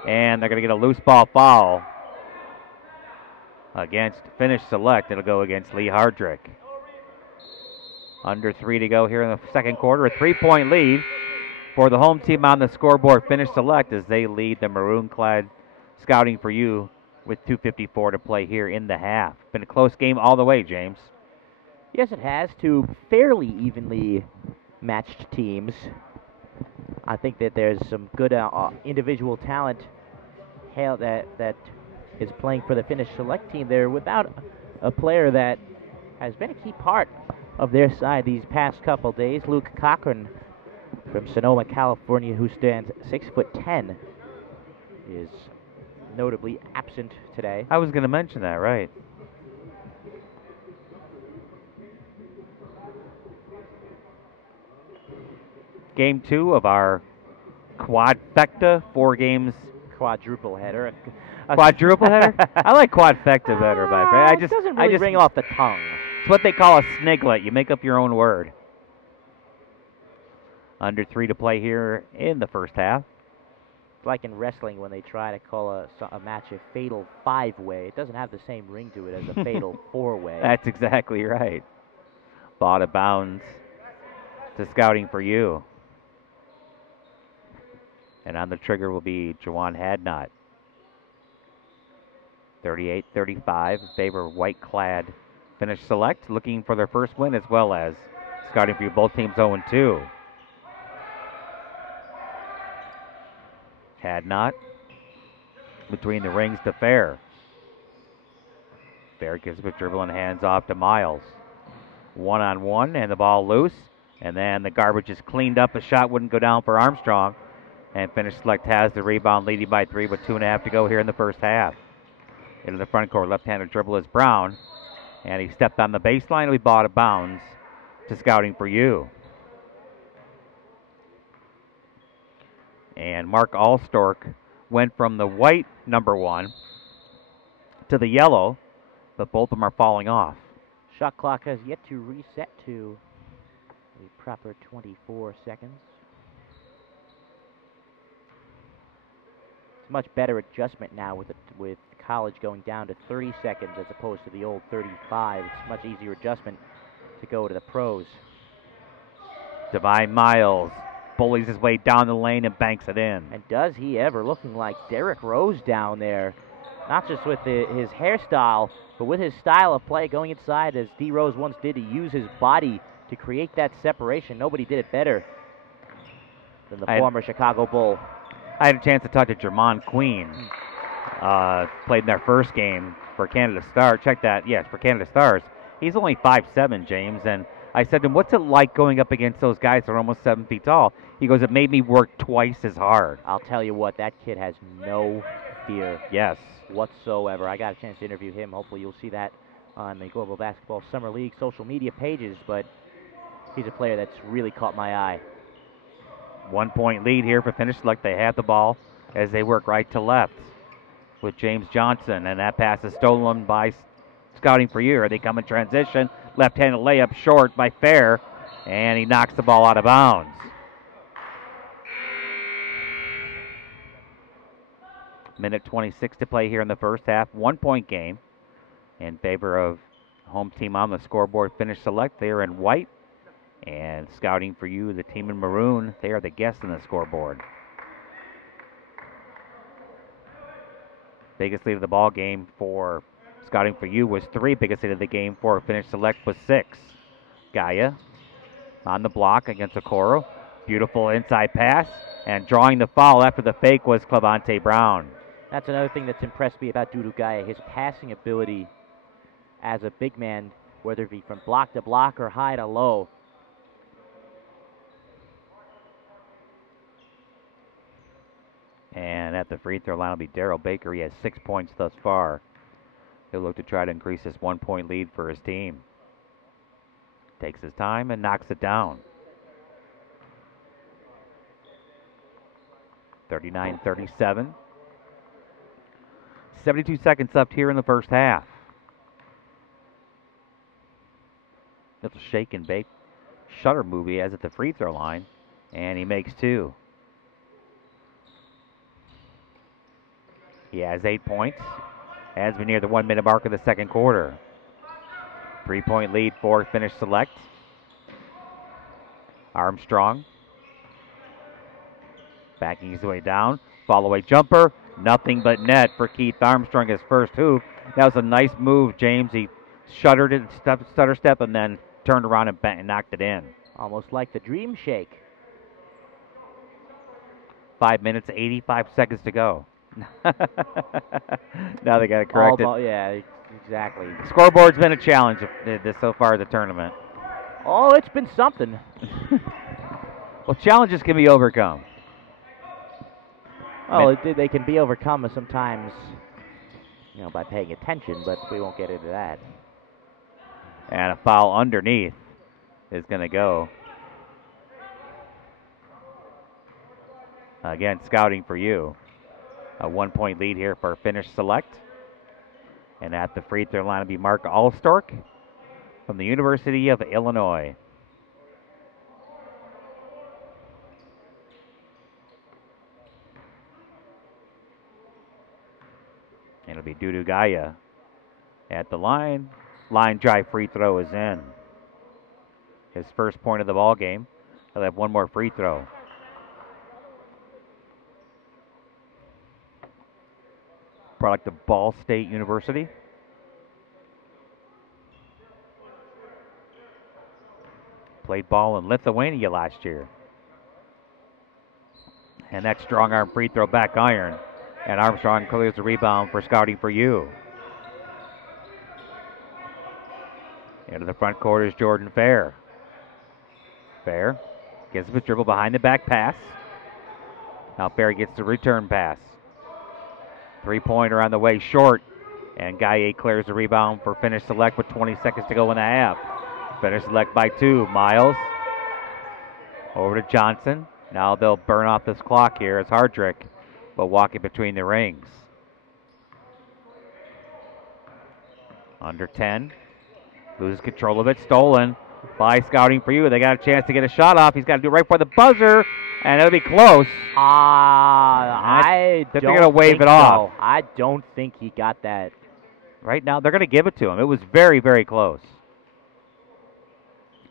And they're going to get a loose ball foul against Finnish Select. It'll go against Lee Hardrick. Under 3 to go here in the second quarter. A 3-point lead for the home team on the scoreboard. Finnish Select as they lead the maroon-clad Scouting for You with 2:54 to play here in the half. Been a close game all the way, James. Yes, it has. Two fairly evenly matched teams. I think that there's some good individual talent that is playing for the Finnish Select team. They're without a player that has been a key part of their side these past couple days. Luke Cochran from Sonoma, California, who stands 6'10", is notably absent today. I was going to mention that, right. Game 2 of our quadfecta, 4 games. Quadruple header. Quadruple header? I like quadfecta better, but it doesn't really ring off the tongue. It's what they call a sniglet. You make up your own word. Under 3 to play here in the first half. It's like in wrestling when they try to call a match a fatal 5-way. It doesn't have the same ring to it as a fatal 4-way. That's exactly right. Ball out of bounds to Scouting for You. And on the trigger will be Jawan Hadnot. 38-35 in favor of white-clad Finnish Select, looking for their first win as well as scouting for you. Both teams 0-2. Had not between the rings to Fair. Fair gives a dribble and hands off to Miles. 1-on-1 and the ball loose. And then the garbage is cleaned up. The shot wouldn't go down for Armstrong. And Finnish Select has the rebound, leading by 3 with 2.5 to go here in the first half. Into the front court, left-handed dribble is Brown. And he stepped on the baseline. We ball out of bounds to scouting for you. And Mark Allstork went from the white number 1 to the yellow, but both of them are falling off. Shot clock has yet to reset to the proper 24 seconds. It's a much better adjustment now with college going down to 30 seconds as opposed to the old 35. It's a much easier adjustment to go to the pros. Divine Miles bullies his way down the lane and banks it in. And does he ever, looking like Derrick Rose down there. Not just with his hairstyle, but with his style of play going inside, as D. Rose once did, to use his body to create that separation. Nobody did it better than the former Chicago Bull. I had a chance to talk to Jermon Queen. Played in their first game for Canada Stars. Check that, yes, for Canada Stars. He's only 5'7", James, and I said to him, what's it like going up against those guys that are almost 7 feet tall? He goes, it made me work twice as hard. I'll tell you what, that kid has no fear. Yes. Whatsoever. I got a chance to interview him. Hopefully you'll see that on the Global Basketball Summer League social media pages, but he's a player that's really caught my eye. 1 point lead here for Finnish Select. They have the ball as they work right to left with James Johnson, and that pass is stolen by scouting for you. They come in transition. Left-handed layup short by Fair, and he knocks the ball out of bounds. Minute 26 to play here in the first half. 1 point game in favor of home team on the scoreboard. Finnish Select, they are in white. And scouting for you, the team in maroon, they are the guests in the scoreboard. Biggest lead of the ball game for scouting for you was 3. Biggest lead of the game for Finnish Select was 6. Gaia on the block against Okoro. Beautiful inside pass. And drawing the foul after the fake was Clevante Brown. That's another thing that's impressed me about Dudu Gaia, his passing ability as a big man, whether it be from block to block or high to low. And at the free throw line will be Darryl Baker. He has 6 points thus far. He'll look to try to increase his 1 point lead for his team. Takes his time and knocks it down. 39-37. 72 seconds left here in the first half. Little shake and bake shutter movie as at the free throw line. And he makes 2. He has 8 points as we near the 1 minute mark of the second quarter. 3 point lead for Finnish Select. Armstrong backing his way down. Follow away jumper. Nothing but net for Keith Armstrong, his first hoop. That was a nice move, James. He shuttered it, stutter step, and then turned around and knocked it in. Almost like the dream shake. 5 minutes, 85 seconds to go. Now they got it corrected. Yeah, exactly. Scoreboard's been a challenge so far the tournament. Oh, it's been something. Well, challenges can be overcome. Oh, they can be overcome sometimes, by paying attention, but we won't get into that. And a foul underneath is going to go. Again, scouting for you. A 1 point lead here for Finnish Select. And at the free throw line will be Mark Allstork from the University of Illinois. And it'll be Dudu Gaia at the line. Line drive free throw is in. His first point of the ball game. He'll have one more free throw. product of Ball State University. Played ball in Lithuania last year. And that strong arm free throw back iron. And Armstrong clears the rebound for Scouting for you. Into the front court is Jordan Fair. Fair gives him a dribble behind the back pass. Now Fair gets the return pass. Three-pointer on the way short. And Gaye clears the rebound for Finnish Select with 20 seconds to go in the half. Finnish Select by 2. Miles over to Johnson. Now they'll burn off this clock here as Hardrick will walk in between the rings. Under 10. Loses control of it. Stolen by Scouting for you. They got a chance to get a shot off. He's got to do it right for the buzzer, and it'll be close. I they're going to wave it off. I don't think he got that. Right now, they're going to give it to him. It was very, very close.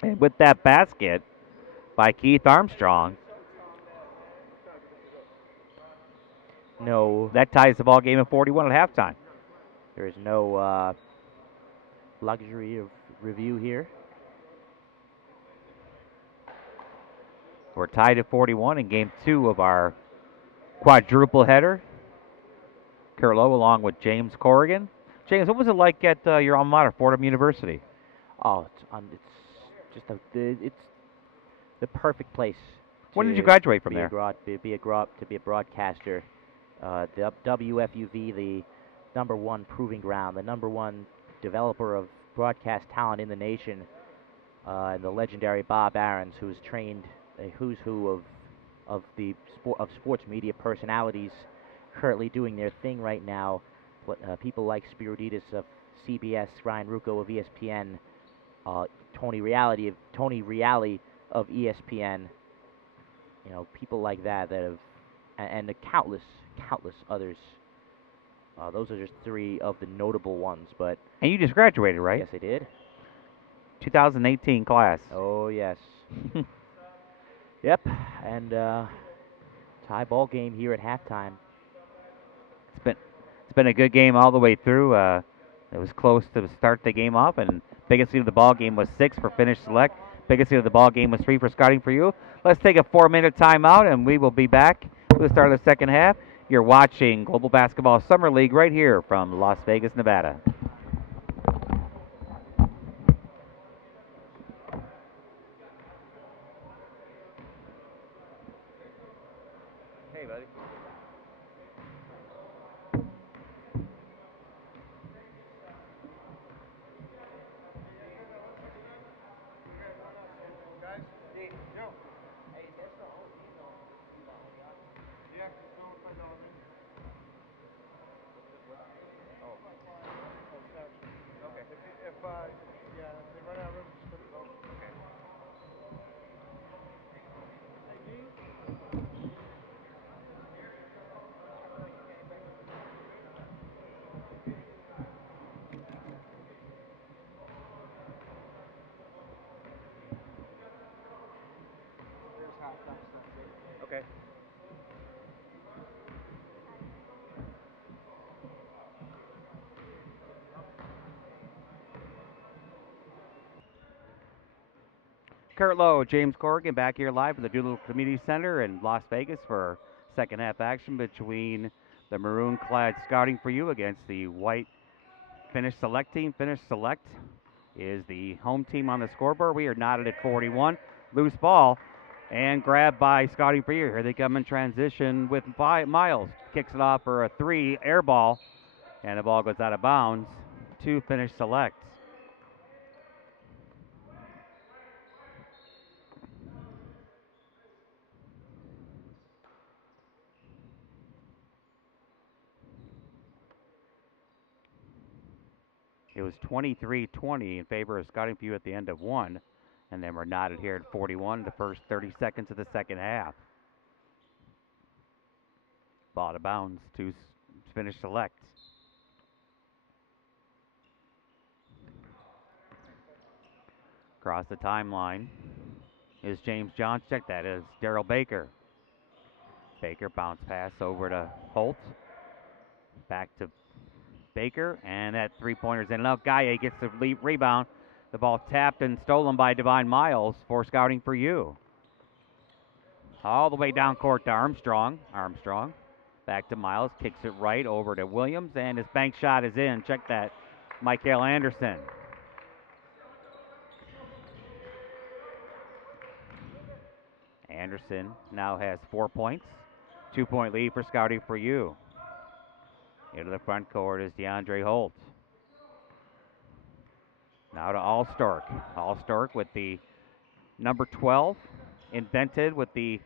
And with that basket by Keith Armstrong, no, that ties the ball game at 41 at halftime. There is no luxury of review here. We're tied at 41 in game 2 of our quadruple header. Kurt Lowe along with James Corrigan. James, what was it like at your alma mater, Fordham University? Oh, it's just it's the perfect place. When did you graduate from there? To be a broadcaster. The WFUV, the #1 proving ground, the #1 developer of broadcast talent in the nation, and the legendary Bob Aarons, who's trained a who's who of sports media personalities currently doing their thing right now. People like Spiriditas of CBS, Ryan Rucco of ESPN, Tony Reale of ESPN. You know, people like that have, and the countless others. Those are just 3 of the notable ones. But and you just graduated, right? Yes, I did. 2018 class. Oh yes. Yep, and tie ball game here at halftime. It's been a good game all the way through. It was close to start the game off, and biggest lead of the ball game was 6 for Finnish Select. Biggest lead of the ball game was 3 for Scouting for you. Let's take a 4-minute timeout, and we will be back with the start of the second half. You're watching Global Basketball Summer League right here from Las Vegas, Nevada. Hey, buddy. Okay. Kurt Lowe, James Corrigan back here live at the Doolittle Community Center in Las Vegas for second half action between the maroon-clad Scouting for you against the white Finnish Select team. Finnish Select is the home team on the scoreboard. We are knotted at 41. Loose ball and grabbed by Scouting for you. Here they come in transition with Miles. Kicks it off for a 3 air ball, and the ball goes out of bounds to Finnish Select. It was 23-20 in favor of Scouting for you at the end of 1, and then we're knotted here at 41 the first 30 seconds of the second half. Ball out of bounds to Finnish Select. Across the timeline is James Johnchek. That is Daryl Baker. Baker bounce pass over to Holt. Back to Baker, and that three-pointer's in and out. Gaia gets the rebound. The ball tapped and stolen by Divine Miles for Scouting for You. All the way down court to Armstrong. Armstrong back to Miles, kicks it right over to Williams, and his bank shot is in. Check that, Michael Anderson. Anderson now has 4 points. 2-point lead for Scouting for You. Into the front court is DeAndre Holt. Now to Allstork. Allstork with the number 12 invented with the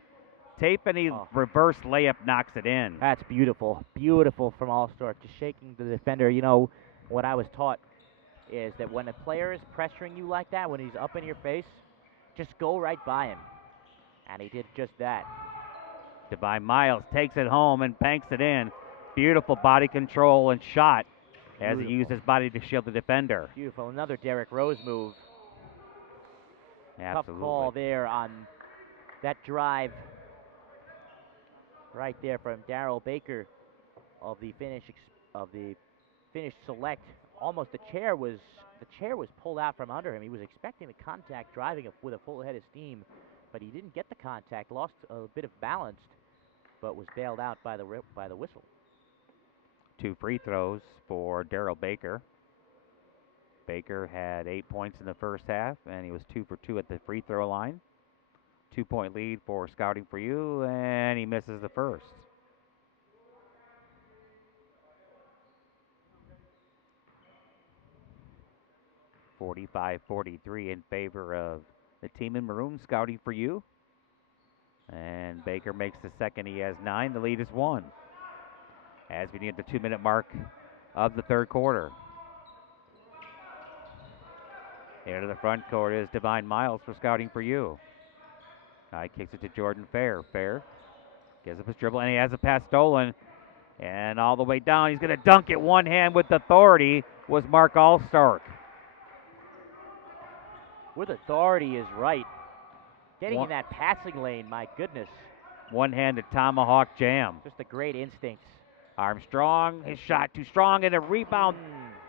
tape, and he reverse layup knocks it in. That's beautiful. Beautiful from Allstork. Just shaking the defender. You know, what I was taught is that when a player is pressuring you like that, when he's up in your face, just go right by him. And he did just that. Divine Miles takes it home and banks it in. Beautiful body control and shot as he used his body to shield the defender. Beautiful. Another Derrick Rose move. Absolutely. Tough call there on that drive. Right there from Daryl Baker of the Finnish Select. Almost the chair was pulled out from under him. He was expecting the contact, driving with a full head of steam, but he didn't get the contact. Lost a bit of balance, but was bailed out by the whistle. 2 free throws for Daryl Baker. Baker had 8 points in the first half, and he was 2 for 2 at the free throw line. 2-point lead for Scouting for You, and he misses the first. (45-43) in favor of the team in maroon, Scouting for You. And Baker makes the second. He has 9. The lead is 1. As we near the 2-minute mark of the third quarter. Into the front court is Divine Miles for Scouting for You. He kicks it to Jordan Fair. Fair gives up his dribble, and he has a pass stolen. And all the way down, he's going to dunk it one hand with authority, was Mark Allstark. With authority is right. Getting in that passing lane, my goodness. One-handed tomahawk jam. Just a great instincts. Armstrong, his shot too strong, and a rebound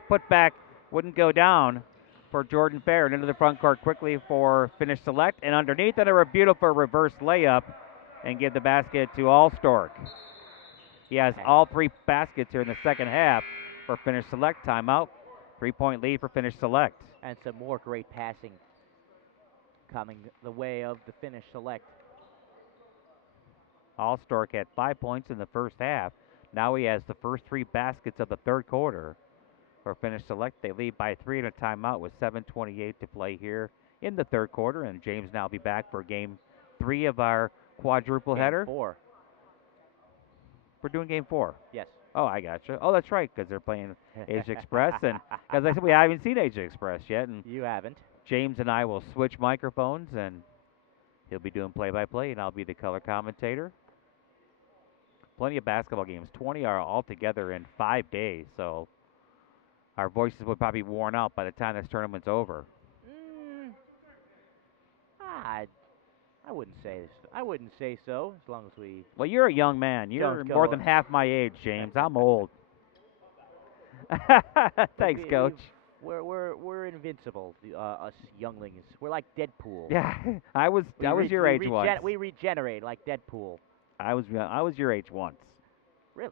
put back wouldn't go down for Jordan Fair. And into the front court quickly for Finnish Select, and underneath it a beautiful reverse layup and give the basket to Allstork. He has all 3 baskets here in the second half for Finnish Select. Timeout. 3-point lead for Finnish Select. And some more great passing coming the way of the Finnish Select. Allstork had 5 points in the first half. Now he has the first 3 baskets of the third quarter for Finnish Select. They lead by 3 in a timeout with 7:28 to play here in the third quarter. And James now be back for game 3 of our quadruple header. Game 4. We're doing game 4. Yes. Oh, I gotcha. Oh, that's right, because they're playing Asia Express. And as I said, we haven't seen Asia Express yet. And you haven't. James and I will switch microphones, and he'll be doing play-by-play, and I'll be the color commentator. Plenty of basketball games. 20 are all together in 5 days, so our voices would probably be worn out by the time this tournament's over. I wouldn't say so. As long as we. Well, you're a young man. You're more than half my age, James. I'm old. Thanks, Coach. We're invincible, us younglings. We're like Deadpool. Yeah, I was your age once. We regenerate like Deadpool. I was your age once. Really?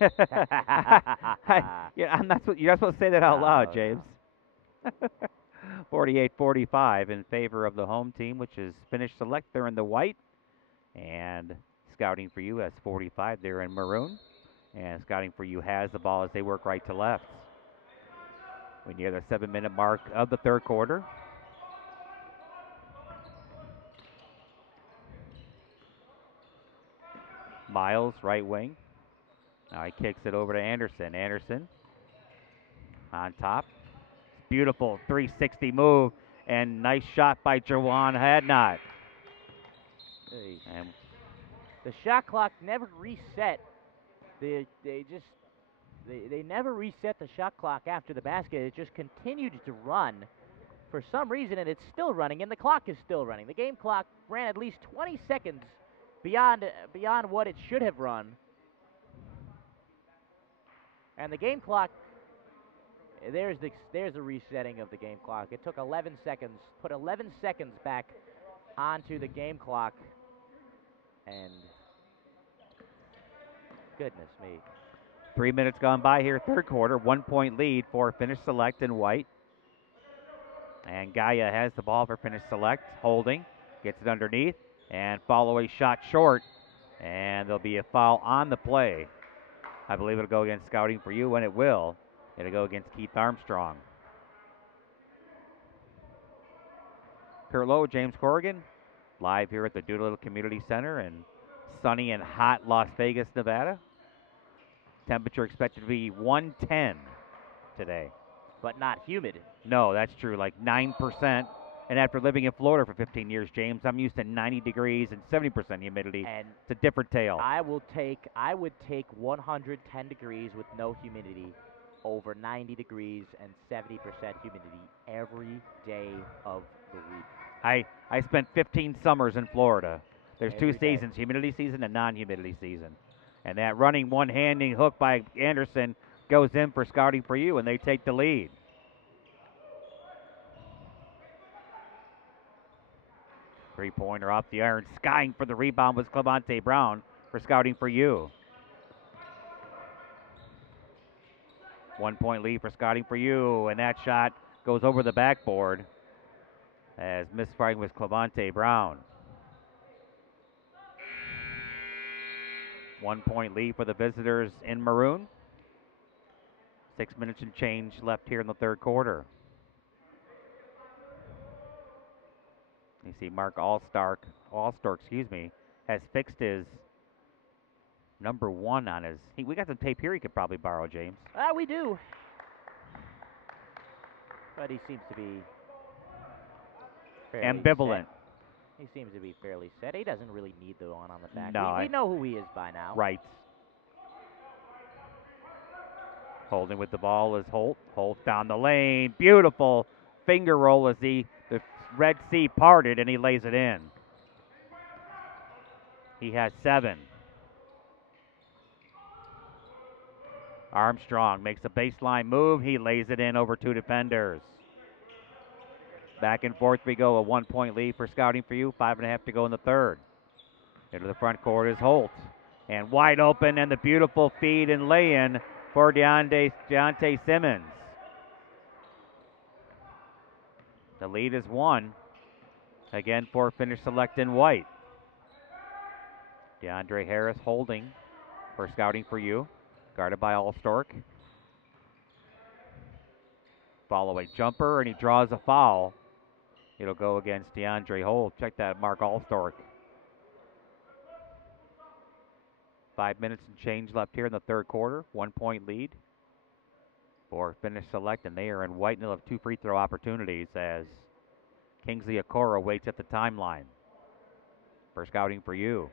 Yeah, you're not supposed to say that out loud, James. 48-45 in favor of the home team, which is Finnish Select. They're in the white, and Scouting for You has 45. They're in maroon, and Scouting for You has the ball as they work right to left. We near the 7-minute mark of the third quarter. Miles, right wing. Now he kicks it over to Anderson. Anderson on top. Beautiful 360 move and nice shot by Jawan Hadnot. And the shot clock never reset. They never reset the shot clock after the basket. It just continued to run for some reason, and it's still running, and the clock is still running. The game clock ran at least 20 seconds beyond what it should have run. And the game clock there's the resetting of the game clock. It took 11 seconds, put 11 seconds back onto the game clock, and goodness me. 3 minutes gone by here, third quarter. 1 point lead for Finnish Select in white. And Gaia has the ball for Finnish Select, holding, gets it underneath, and follow a shot short. And there'll be a foul on the play. I believe it'll go against Scouting for You, and it will. It'll go against Keith Armstrong. Kurt Lowe, James Corrigan, live here at the Doolittle Community Center in sunny and hot Las Vegas, Nevada. Temperature expected to be 110 today. But not humid. No, that's true, like 9%. And after living in Florida for 15 years, James, I'm used to 90 degrees and 70% humidity. And it's a different tale. I would take 110 degrees with no humidity over 90 degrees and 70% humidity every day of the week. I spent 15 summers in Florida. There's Every two day. seasons, humidity season and non-humidity season. And that running one-handing hook by Anderson goes in for Scouting for You, and they take the lead. Three-pointer off the iron. Skying for the rebound was Clemente Brown for Scouting for You. 1 point lead for Scouting for You, and that shot goes over the backboard as misfiring was Clemente Brown. 1 point lead for the visitors in maroon. 6 minutes and change left here in the third quarter. You see Mark Allstark, has fixed his number 1 on his. We got some tape here he could probably borrow, James. We do. But he seems to be ambivalent. Set. He seems to be fairly set. He doesn't really need the one on the back. No, we know who he is by now. Right. Holding with the ball is Holt. Holt down the lane. Beautiful finger roll as the Red Sea parted, and he lays it in. He has 7. Armstrong makes a baseline move. He lays it in over 2 defenders. Back and forth we go. A 1 point lead for Scouting for You. 5.5 to go in the third. Into the front court is Holt. And wide open, and the beautiful feed and lay-in for Deontay Simmons. The lead is 1. Again for Finnish Select in white. DeAndre Harris holding for Scouting for You. Guarded by Allstark. Follow a jumper, and he draws a foul. It'll go against DeAndre Holt. Check that, Mark Allstark. 5 minutes and change left here in the third quarter. 1 point lead for Finnish Select, and they are in white, and they'll have 2 free throw opportunities as Kingsley Okoro waits at the timeline for Scouting for You.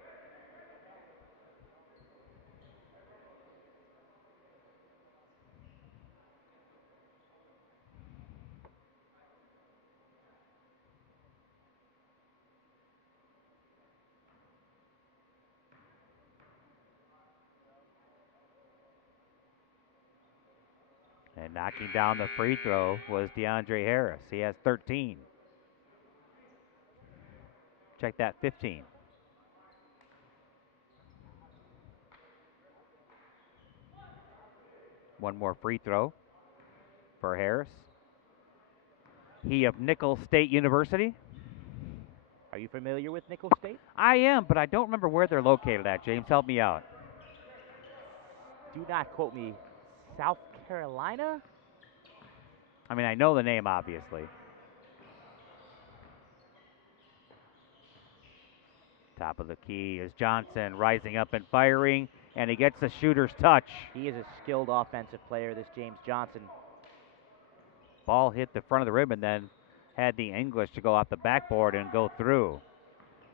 And knocking down the free throw was DeAndre Harris. He has 13. Check that, 15. One more free throw for Harris. He of Nicholls State University. Are you familiar with Nicholls State? I am, but I don't remember where they're located at. James, help me out. Do not quote me. South Carolina? I mean, I know the name, obviously. Top of the key is Johnson rising up and firing, and he gets the shooter's touch. He is a skilled offensive player, this James Johnson. Ball hit the front of the rim and then had the English to go off the backboard and go through.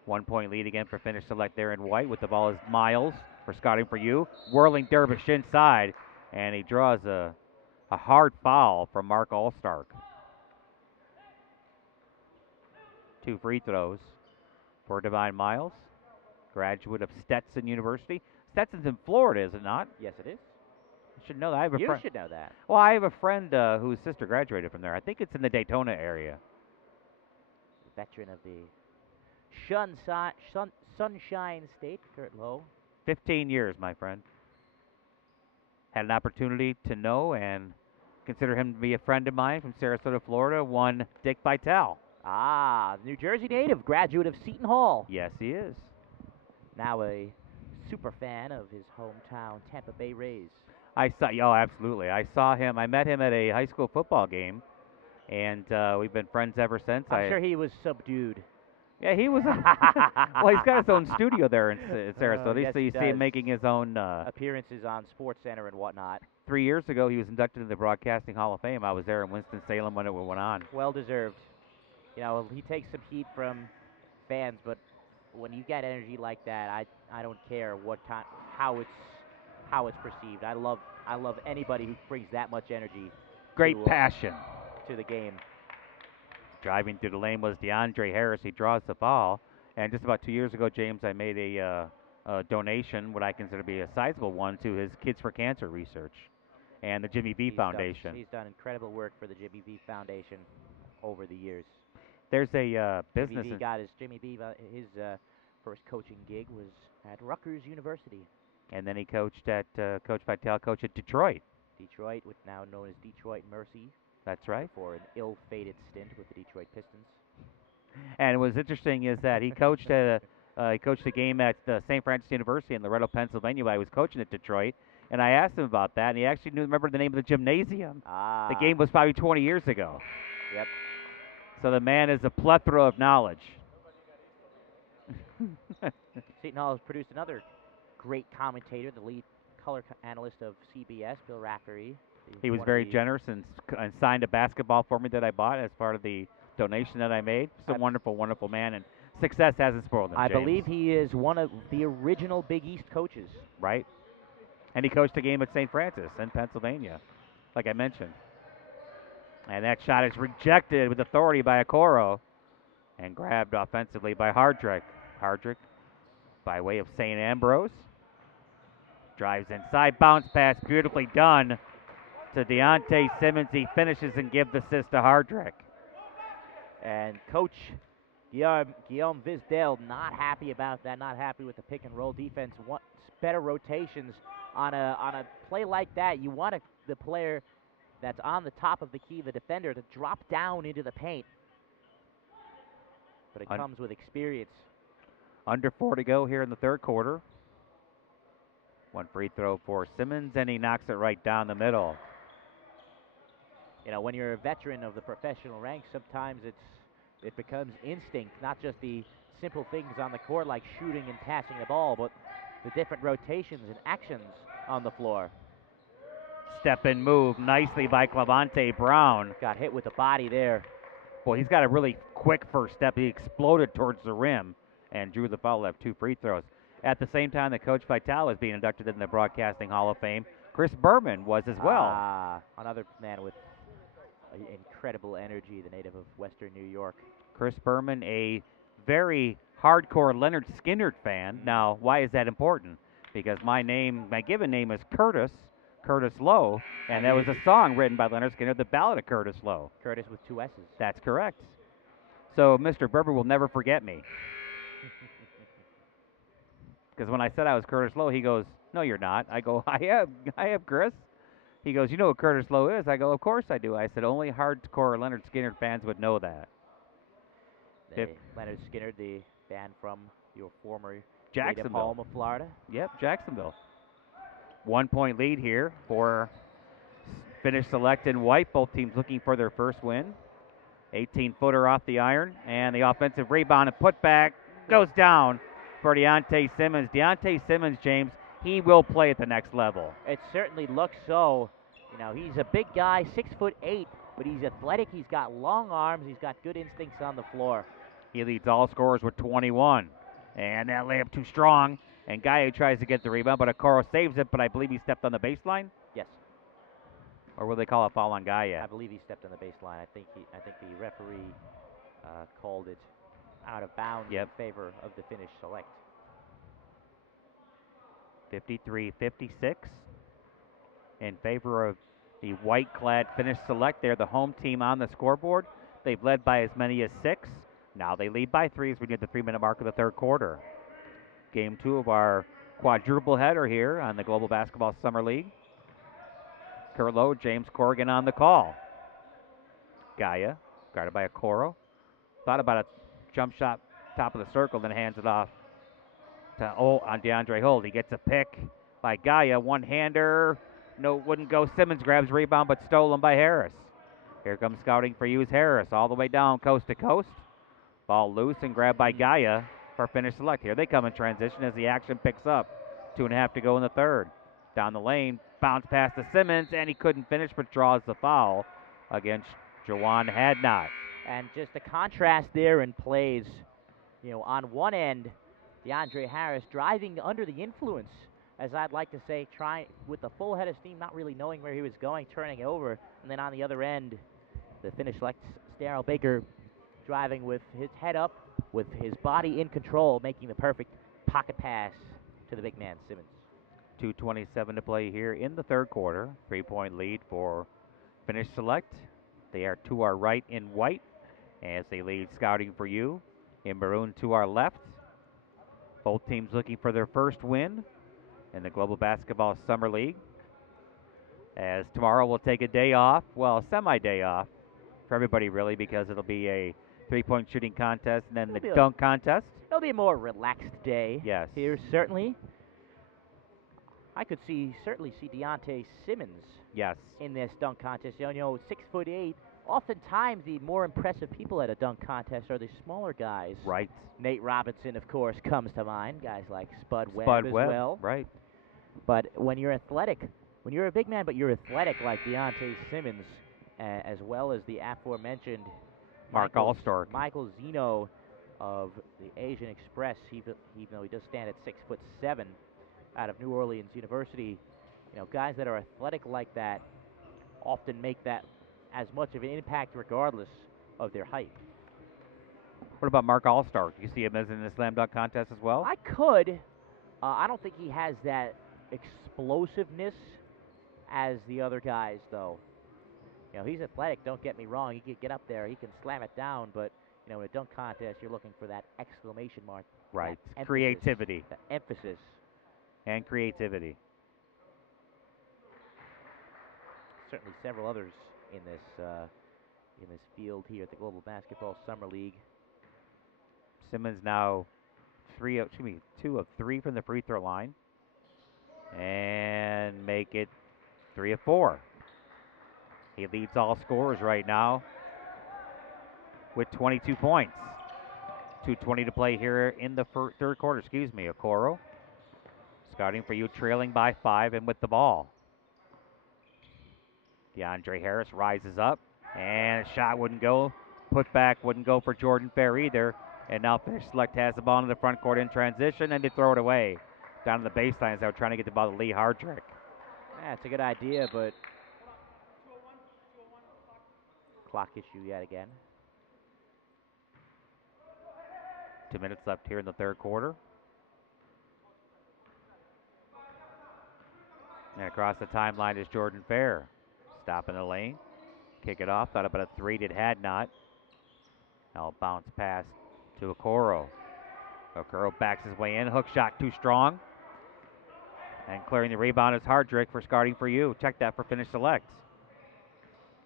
1 point lead again for Finnish Select there in white. With the ball is Miles for Scouting for You. Whirling Dervish inside, and he draws a hard foul from Mark Allstark. 2 free throws for Divine Miles, graduate of Stetson University. Stetson's in Florida, is it not? Yes, it is. I should know that. I have a You friend. should know that. Well, I have a friend whose sister graduated from there. I think it's in the Daytona area. Veteran of the Sunshine State, Kurt Lowe. 15 years, my friend. Had an opportunity to know and consider him to be a friend of mine from Sarasota, Florida. One Dick Vitale. Ah, New Jersey native, graduate of Seton Hall. Yes, he is. Now a super fan of his hometown Tampa Bay Rays. I saw. Oh, absolutely. I saw him. I met him at a high school football game, and we've been friends ever since. I'm sure he was subdued. Yeah, he was. Well, he's got his own studio there in Sarasota, yes, so you he see him does. making his own. Appearances on Sports Center and whatnot. 3 years ago, he was inducted into the Broadcasting Hall of Fame. I was there in Winston-Salem when it went on. Well deserved. You know, he takes some heat from fans, but when you get energy like that, I don't care how it's perceived. I love anybody who brings that much energy. Great passion to the game. Driving through the lane was DeAndre Harris. He draws the ball. And just about 2 years ago, James, I made a donation, what I consider to be a sizable one, to his Kids for Cancer research and the Jimmy V Foundation. He's done incredible work for the Jimmy V Foundation over the years. There's a business. Jimmy V his first coaching gig was at Rutgers University. And then he coached at Coach Vitale coached at Detroit. Detroit, which now known as Detroit Mercy. That's right. For an ill-fated stint with the Detroit Pistons. And what's interesting is that he coached at he coached a game at St. Francis University in Loretto, Pennsylvania while I was coaching at Detroit. And I asked him about that, and he actually remembered the name of the gymnasium. Ah. The game was probably 20 years ago. Yep. So the man is a plethora of knowledge. Seton Hall has produced another great commentator, the lead color analyst of CBS, Bill Rackery. He was very generous and signed a basketball for me that I bought as part of the donation that I made. He's a wonderful, wonderful man, and success hasn't spoiled him, I James. believe he is one of the original Big East coaches. Right. And he coached a game at St. Francis in Pennsylvania, like I mentioned. And that shot is rejected with authority by Okoro and grabbed offensively by Hardrick. Hardrick, by way of St. Ambrose, drives inside, bounce pass, beautifully done to Deontay Simmons. He finishes and gives the assist to Hardrick. And Coach Guillaume Visdale not happy about that, not happy with the pick and roll defense. Wants better rotations on a play like that. You want the player that's on the top of the key, the defender, to drop down into the paint. But it comes with experience. Under 4 to go here in the third quarter. One free throw for Simmons, and he knocks it right down the middle. You know, when you're a veteran of the professional ranks, sometimes it becomes instinct, not just the simple things on the court like shooting and passing the ball, but the different rotations and actions on the floor. Step and move nicely by Clavante Brown. Got hit with the body there. Boy, he's got a really quick first step. He exploded towards the rim and drew the foul, have 2 free throws. At the same time that Coach Vitale was being inducted in the Broadcasting Hall of Fame, Chris Berman was as well. Another man with incredible energy, the native of Western New York. Chris Berman, a very hardcore Leonard Skinner fan. Now, why is that important? Because my given name is Curtis Lowe, and that was a song written by Leonard Skinner, the Ballad of Curtis Lowe. Curtis with 2 S's. That's correct. So Mr. Berman will never forget me. Because when I said I was Curtis Lowe, he goes, "No, you're not." I go, I am Chris. He goes, "You know what Curtis Lowe is?" I go, "Of course I do." I said, "Only hardcore Leonard Skinner fans would know that." Leonard Skinner, the band from your former Jacksonville, native home of Florida. Yep, Jacksonville. 1 point lead here for Finnish Select and White. Both teams looking for their first win. 18-footer off the iron, and the offensive rebound and putback goes down for Deontay Simmons. Deontay Simmons, James, he will play at the next level. It certainly looks so. You know, he's a big guy, 6'8", but he's athletic. He's got long arms. He's got good instincts on the floor. He leads all scorers with 21. And that layup too strong. And Gaia tries to get the rebound, but Okoro saves it, but I believe he stepped on the baseline? Yes. Or will they call a foul on Gaia? I believe he stepped on the baseline. I think the referee called it out of bounds in favor of the Finnish Select. 53-56. in favor of the white-clad Finnish Select. They're the home team on the scoreboard. They've led by as many as 6. Now they lead by 3 as we near the 3-minute mark of the third quarter. Game 2 of our quadruple header here on the Global Basketball Summer League. Kurt Lowe, James Corrigan on the call. Gaia, guarded by Okoro. Thought about a jump shot top of the circle, then hands it off to on DeAndre Holt. He gets a pick by Gaia. One-hander. No, wouldn't go. Simmons grabs rebound, but stolen by Harris. Here comes scouting for Hughes Harris, all the way down coast to coast. Ball loose and grabbed by Gaia for Finnish Select. Here they come in transition as the action picks up. 2.5 to go in the third. Down the lane, bounce pass to Simmons, and he couldn't finish, but draws the foul against Jawan Hadnot. And just a contrast there in plays. You know, on one end, DeAndre Harris driving under the influence, as I'd like to say, trying with the full head of steam, not really knowing where he was going, turning it over. And then on the other end, the Finnish Select Daryl Baker driving with his head up, with his body in control, making the perfect pocket pass to the big man, Simmons. 2:27 to play here in the third quarter. 3-point lead for Finnish Select. They are to our right in white as they lead scouting for you in maroon to our left. Both teams looking for their first win in the Global Basketball Summer League. As tomorrow we'll take a day off, well, semi-day off for everybody really, because it'll be a three-point shooting contest and then the dunk contest. It'll be a more relaxed day. Yes. Here, certainly. I could certainly see Deontay Simmons. Yes. In this dunk contest. You know, 6'8". Oftentimes, the more impressive people at a dunk contest are the smaller guys. Right. Nate Robinson, of course, comes to mind. Guys like Spud Webb as well. Right. But when you're athletic, when you're a big man, but you're athletic like Deontay Simmons, as well as the aforementioned Mark Allstork, Michael Zeno of the Asian Express, even though he does stand at 6'7", out of New Orleans University. You know, guys that are athletic like that often make that as much of an impact regardless of their height. What about Mark Allstar? Do you see him as in the slam dunk contest as well? I could. I don't think he has that explosiveness as the other guys, though. You know, he's athletic, don't get me wrong. He can get up there, he can slam it down, but, you know, in a dunk contest, you're looking for that exclamation mark. Right. That emphasis, creativity. The emphasis. And creativity. Certainly several others in this field here at the Global Basketball Summer League. Simmons now 2 of 3 from the free throw line. And make it 3 of 4. He leads all scorers right now with 22 points. 2:20 to play here in the third quarter. Okoro scouting for you, trailing by 5 and with the ball. DeAndre Harris rises up, and a shot wouldn't go. Put back wouldn't go for Jordan Fair either. And now Finnish Select has the ball in the front court in transition, and they throw it away. Down to the baseline as they were trying to get the ball to Lee Hardrick. Yeah, it's a good idea, but clock issue yet again. 2 minutes left here in the third quarter. And across the timeline is Jordan Fair. Stop in the lane. Kick it off. Thought about a 3, did had not. Now bounce pass to Okoro. Okoro backs his way in. Hook shot too strong. And clearing the rebound is Hardrick for scouting for you. Check that for Finnish Select.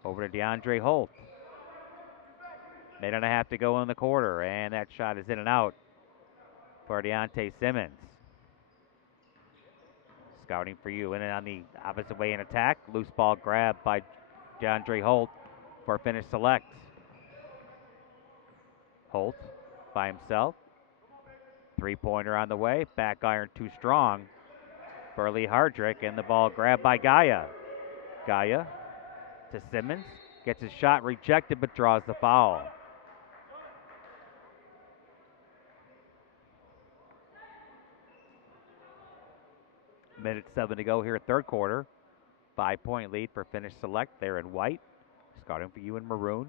Over to DeAndre Holt. Minute and a half to go in the quarter. And that shot is in and out for Deontay Simmons. Scouting for you. In and on the opposite way in attack. Loose ball grab by DeAndre Holt for Finnish Select. Holt by himself. Three-pointer on the way. Back iron too strong for Lee Hardrick. And the ball grabbed by Gaia. Gaia to Simmons. Gets his shot rejected but draws the foul. Minute 7 to go here, third quarter. 5-point lead for Finnish Select. They're in white. Scouting for you in maroon.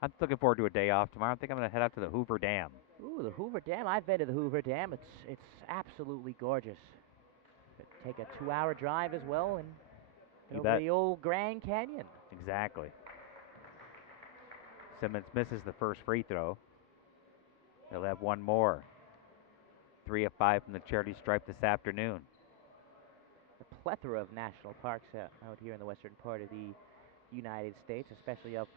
I'm looking forward to a day off tomorrow. I think I'm going to head out to the Hoover Dam. Ooh, the Hoover Dam. I've been to the Hoover Dam. It's absolutely gorgeous. Could take a 2-hour drive as well and You over bet. the old Grand Canyon. Exactly. Simmons misses the first free throw. He'll have one more. 3 of 5 from the charity stripe this afternoon. A plethora of national parks out here in the western part of the United States, especially up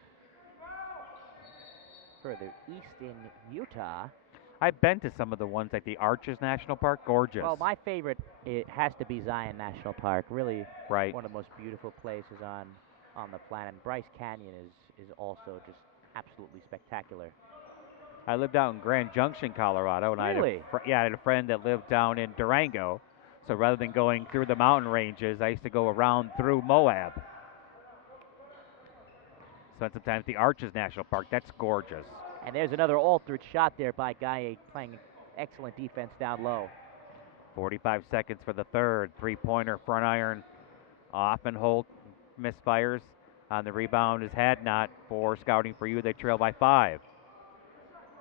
further east in Utah. I've been to some of the ones like the Arches National Park. Gorgeous. Well, my favorite, it has to be Zion National Park. Really, right. one of the most beautiful places on the planet. And Bryce Canyon is also just absolutely spectacular. I lived out in Grand Junction, Colorado, and Really? I had a friend that lived down in Durango. So rather than going through the mountain ranges, I used to go around through Moab. Spent some time at the Arches National Park. That's gorgeous. And there's another altered shot there by Gaye playing excellent defense down low. 45 seconds for the third. Three-pointer, front iron, off and Holt misfires. On the rebound is Hadnot for Scouting for You. They trail by 5.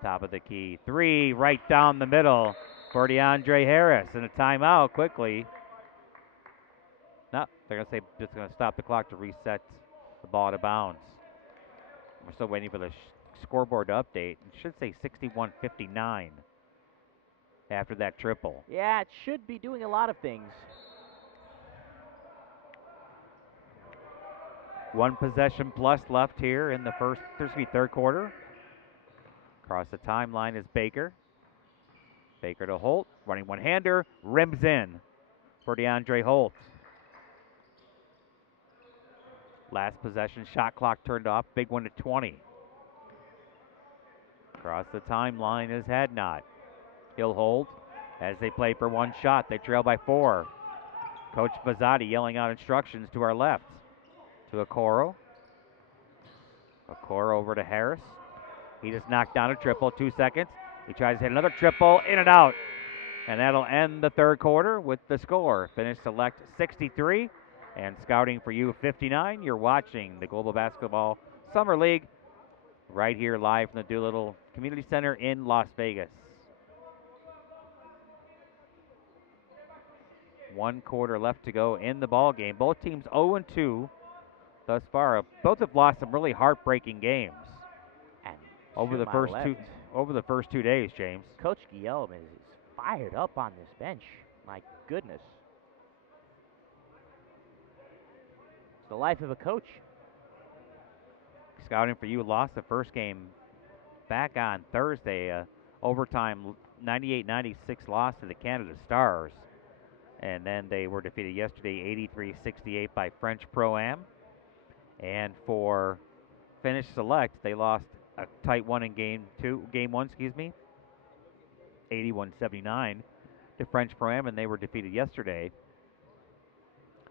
Top of the key. 3 right down the middle for DeAndre Harris. And a timeout quickly. No, they're going to say just going to stop the clock to reset the ball to bounds. We're still waiting for the scoreboard to update. It should say 61-59 after that triple. Yeah, it should be doing a lot of things. One possession plus left here in the third quarter. Across the timeline is Baker. Baker to Holt, running one-hander, rims in for DeAndre Holt. Last possession, shot clock turned off, big one at 20. Across the timeline is Hadnot. He'll hold as they play for one shot. They trail by 4. Coach Bazzotti yelling out instructions to our left. To Okoro. Okoro over to Harris. He just knocked down a triple, 2 seconds. He tries to hit another triple, in and out. And that'll end the third quarter with the score. Finnish Select 63 and Scouting for You 59. You're watching the Global Basketball Summer League right here live from the Doolittle Community Center in Las Vegas. 1 quarter left to go in the ball game. Both teams 0-2 thus far. Both have lost some really heartbreaking games. And over the first 2 days, James. Coach Guillaume is fired up on this bench. My goodness. It's the life of a coach. Scouting for You lost the first game back on Thursday. Overtime 98-96 loss to the Canada Stars. And then they were defeated yesterday 83-68 by French Pro-Am. And for Finnish Select, they lost a tight one in game one, 81-79 to French Pro-Am, and they were defeated yesterday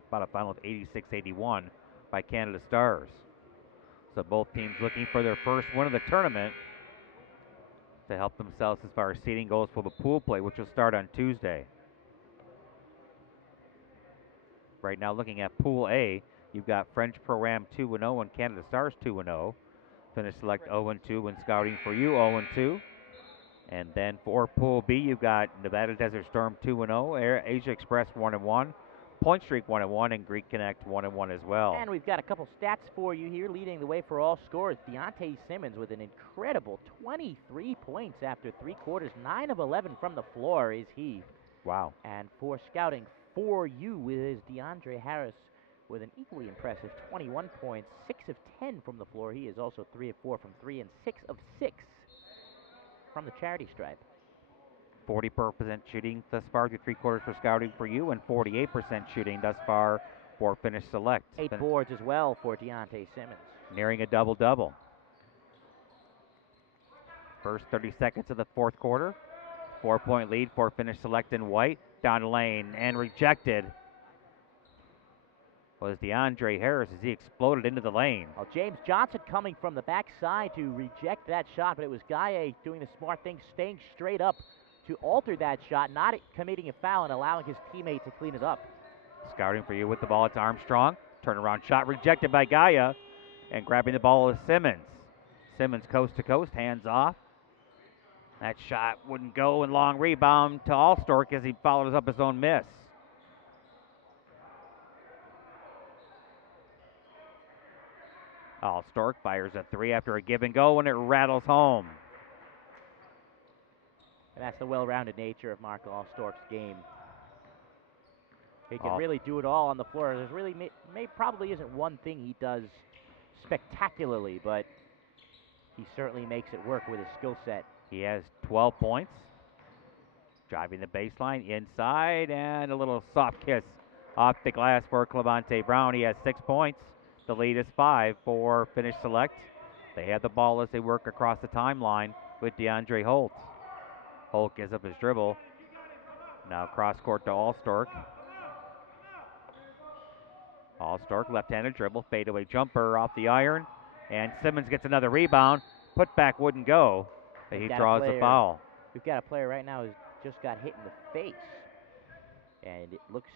about a final of 86-81 by Canada Stars. So both teams looking for their first win of the tournament to help themselves as far as seeding goes for the pool play, which will start on Tuesday. Right now looking at Pool A, you've got French Pro-Am 2-0 and Canada Stars 2-0. Finnish Select 0-2 and Scouting for You 0-2. And then for Pool B, you've got Nevada Desert Storm 2-0, Asia Express 1-1, Point Streak 1-1, and Greek Connect 1-1 as well. And we've got a couple stats for you here, leading the way for all scores. Deontay Simmons with an incredible 23 points after 3 quarters. 9 of 11 from the floor is he. Wow. And for Scouting for You is DeAndre Harris with an equally impressive 21 points, 6 of 10 from the floor. He is also 3 of 4 from 3 and 6 of 6 from the charity stripe. 40% shooting thus far through 3 quarters for Scouting for You, and 48% shooting thus far for Finnish Select. 8 boards as well for Deontay Simmons. Nearing a double-double. First 30 seconds of the fourth quarter. 4-point lead for Finnish Select in white. Down the lane and rejected was DeAndre Harris as he exploded into the lane. Well, James Johnson coming from the backside to reject that shot, but it was Gaye doing the smart thing, staying straight up to alter that shot, not committing a foul and allowing his teammate to clean it up. Scouting for You with the ball. It's Armstrong. Turnaround shot rejected by Gaia. And grabbing the ball is Simmons. Simmons coast to coast, hands off. That shot wouldn't go, and long rebound to Allstork as he follows up his own miss. Allstork fires a three after a give and go, and it rattles home. And that's the well-rounded nature of Mark Allstorp's game. He can really do it all on the floor. There's really probably isn't one thing he does spectacularly, but he certainly makes it work with his skill set. He has 12 points. Driving the baseline inside, and a little soft kiss off the glass for Clemente Brown. He has 6 points. The lead is 5 for Finnish Select. They have the ball as they work across the timeline with DeAndre Holt. Holt gives up his dribble. Now cross court to Allstork. Allstork, left-handed dribble, fadeaway jumper off the iron. And Simmons gets another rebound. Putback wouldn't go. He draws a foul. We've got a player right now who's just got hit in the face. And it looks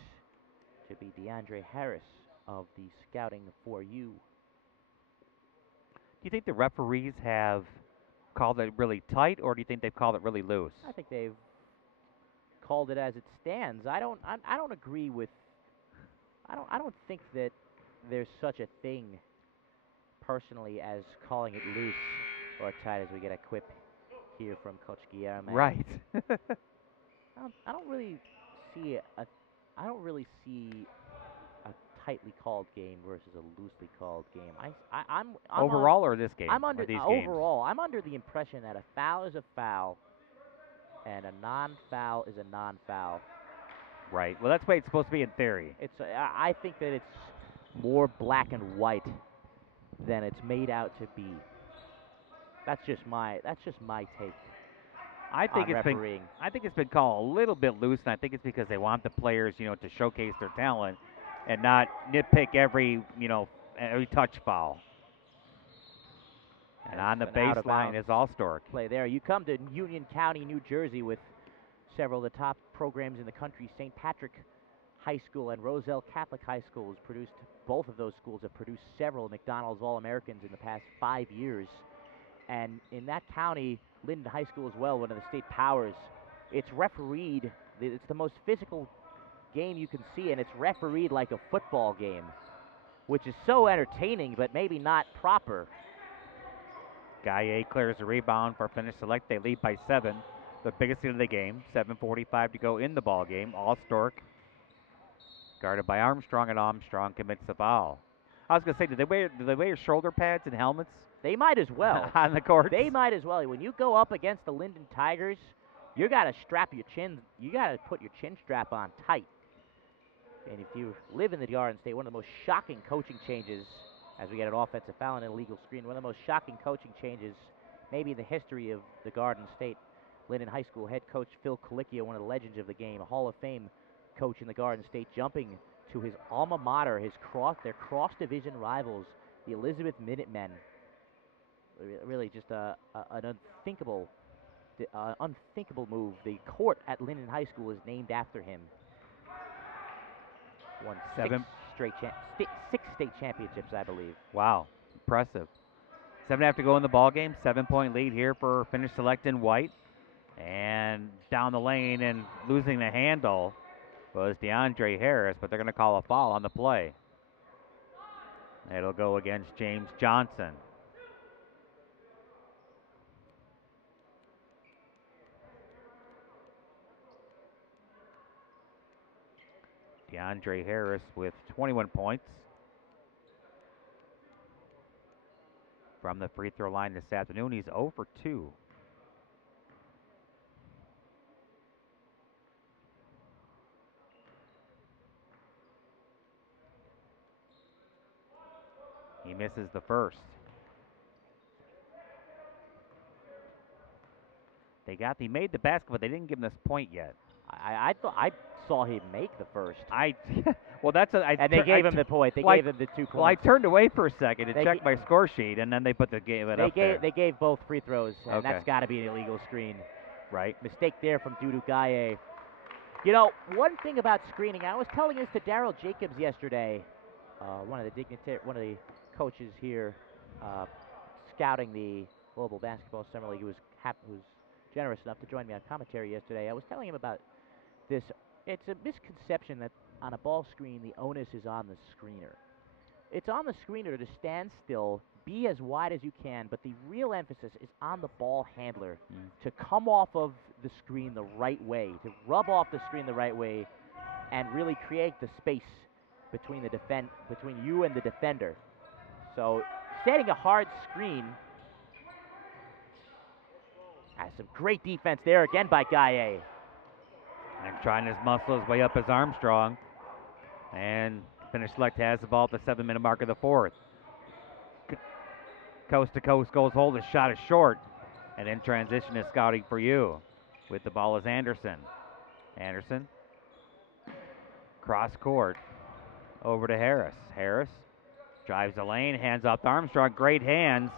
to be DeAndre Harris of the Scouting for You. Do you think the referees have called it really tight, or do you think they've called it really loose? I think they've called it as it stands. I don't agree with. I don't think that there's such a thing, personally, as calling it loose or tight. As we get a quip here from Coach Guillermo. Right. I don't really see a tightly called game versus a loosely called game. I'm overall or this game? I'm under these overall. I'm under the impression that a foul is a foul, and a non-foul is a non-foul. Right. Well, that's the way it's supposed to be in theory. I think that it's more black and white than it's made out to be. That's just my take. I think it's been called a little bit loose, and I think it's because they want the players, to showcase their talent and not nitpick every touch foul. And on the baseline is Allstork. Play there. You come to Union County, New Jersey, with several of the top programs in the country. St. Patrick High School and Roselle Catholic High School has produced. Both of those schools have produced several McDonald's All-Americans in the past 5 years. And in that county, Linden High School as well, one of the state powers, it's refereed. It's the most physical game you can see, and it's refereed like a football game, which is so entertaining, but maybe not proper. Gaye clears the rebound for Finnish Select. They lead by 7. The biggest lead of the game. 7:45 to go in the ball game. Allstork guarded by Armstrong, and Armstrong commits the foul. I was going to say, do they wear shoulder pads and helmets? They might as well. On the court. They might as well. When you go up against the Linden Tigers, you got to strap your chin. You got to put your chin strap on tight. And if you live in the Garden State, one of the most shocking coaching changes, as we get an offensive foul and an illegal screen, one of the most shocking coaching changes maybe in the history of the Garden State. Linden High School head coach Phil Colicchio, one of the legends of the game, a Hall of Fame coach in the Garden State, jumping to his alma mater, their cross-division rivals, the Elizabeth Minutemen. Really just an unthinkable move. The court at Linden High School is named after him. Won 6 state championships, I believe. Wow, impressive. 7.5 to go in the ball game. 7-point lead here for Finnish Select in white. And down the lane and losing the handle was DeAndre Harris, but they're going to call a foul on the play. It'll go against James Johnson. DeAndre Harris with 21 points from the free throw line this afternoon. He's 0 for 2. He misses the first. He made the basket, but they didn't give him this point yet. I thought I saw him make the first. They gave him the point. They gave him the 2 points. Well, I turned away for a second to check my score sheet, and then they put up there. They gave both free throws, and that's got to be an illegal screen. Right. Mistake there from Dudu Gaye. One thing about screening, I was telling this to Daryl Jacobs yesterday, one of the coaches here, scouting the Global Basketball Summer League, who's generous enough to join me on commentary yesterday. I was telling him about this. It's a misconception that on a ball screen, the onus is on the screener. It's on the screener to stand still, be as wide as you can, but the real emphasis is on the ball handler to come off of the screen the right way, to rub off the screen the right way, and really create the space between between you and the defender. So setting a hard screen. Some great defense there again by Gaye. And trying his muscle his way up as Armstrong. And Finnish Select has the ball at the 7-minute mark of the fourth. Coast to coast goes hold. His shot is short. And in transition is scouting for you. With the ball is Anderson. Anderson. Cross court. Over to Harris. Harris drives the lane. Hands off to Armstrong. Great hands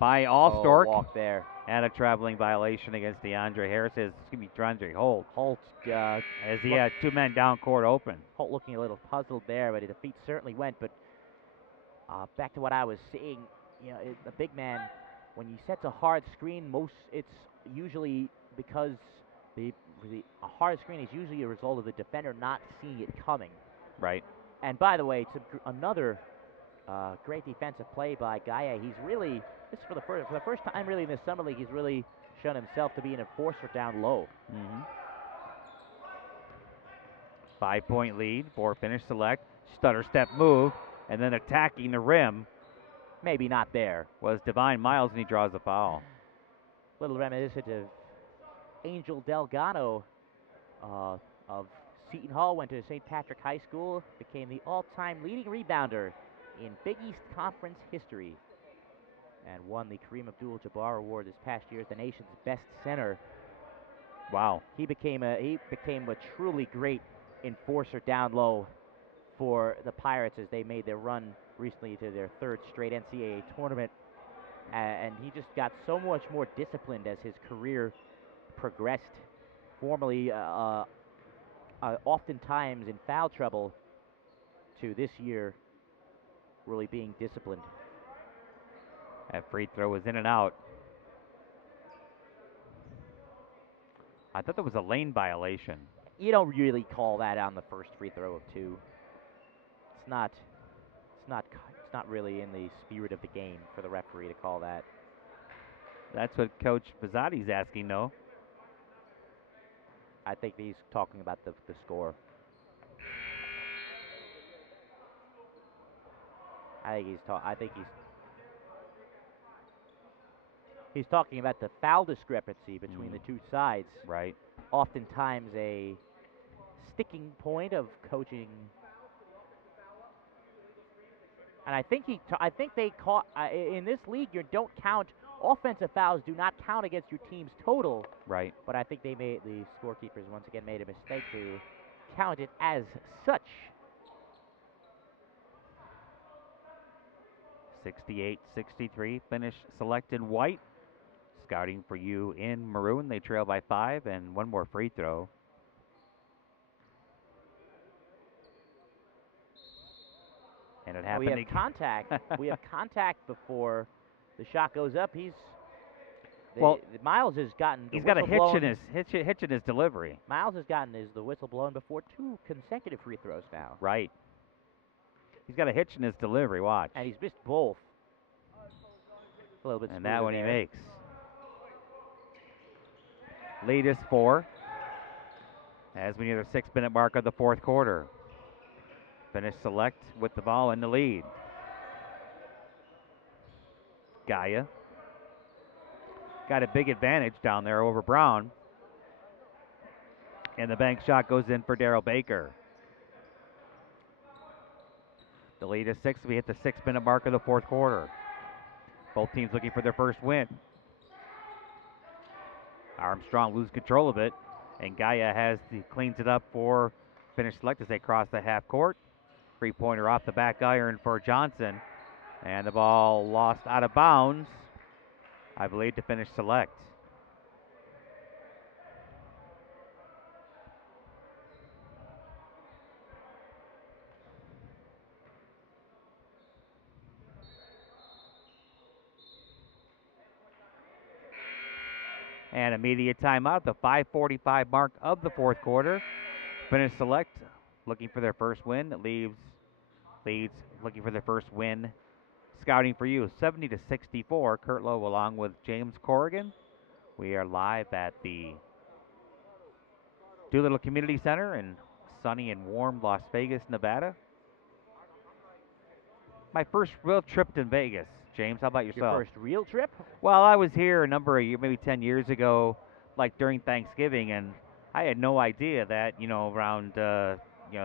by Allstork. Walk there. And a traveling violation against DeAndre Holt. Holt. As he had two men down court open. Holt looking a little puzzled there, but the feet certainly went. But back to what I was saying, the big man, when he sets a hard screen, it's usually because a hard screen is usually a result of the defender not seeing it coming. Right. And by the way, it's another great defensive play by Gaia. He's really, this is for the first time really in this summer league, he's really shown himself to be an enforcer down low. 5-point lead for Finnish Select. Stutter step move, and then attacking the rim. Maybe not there. Was Divine Miles, and he draws a foul. Little reminiscent of Angel Delgado of Seton Hall, went to St. Patrick High School, became the all-time leading rebounder in Big East Conference history, and won the Kareem Abdul-Jabbar Award this past year as the nation's best center. Wow. He became a truly great enforcer down low for the Pirates as they made their run recently to their third straight NCAA tournament. And he just got so much more disciplined as his career progressed. Formerly, oftentimes in foul trouble, to this year really being disciplined. That free throw was in and out. I thought that was a lane violation. You don't really call that on the first free throw of two. It's not really in the spirit of the game for the referee to call that. That's what Coach Pizzotti's asking, though. I think he's talking about the score. He's talking about the foul discrepancy between the two sides. Right. Oftentimes a sticking point of coaching. And I think they caught in this league. You don't count offensive fouls. Do not count against your team's total. Right. But I think the scorekeepers once again made a mistake to count it as such. 68-63. Finnish Select in white. Scouting for you in maroon. They trail by 5, and one more free throw. And it happened. We have contact. We have contact before the shot goes up. Miles has gotten. He's got a hitch in his delivery. Miles has gotten the whistle blown before 2 consecutive free throws now. Right. He's got a hitch in his delivery. Watch. And he's missed both. A little bit. And that one there. He makes. Lead is 4 as we near the 6-minute mark of the fourth quarter. Finnish Select with the ball in the lead. Gaia got a big advantage down there over Brown. And the bank shot goes in for Darrell Baker. The lead is 6. We hit the 6-minute mark of the fourth quarter. Both teams looking for their first win. Armstrong loses control of it, and Gaia cleans it up for Finnish Select as they cross the half court. Three-pointer off the back iron for Johnson, and the ball lost out of bounds, I believe, to Finnish Select. And immediate timeout, the 5:45 mark of the fourth quarter. Finnish Select looking for their first win. Leads looking for their first win. Scouting for you, 70 to 64. Kurt Lowe along with James Corrigan. We are live at the Doolittle Community Center in sunny and warm Las Vegas, Nevada. My first real trip to Vegas. James, how about yourself? Your first real trip? Well, I was here a number of years, maybe 10 years ago, like during Thanksgiving, and I had no idea that, around,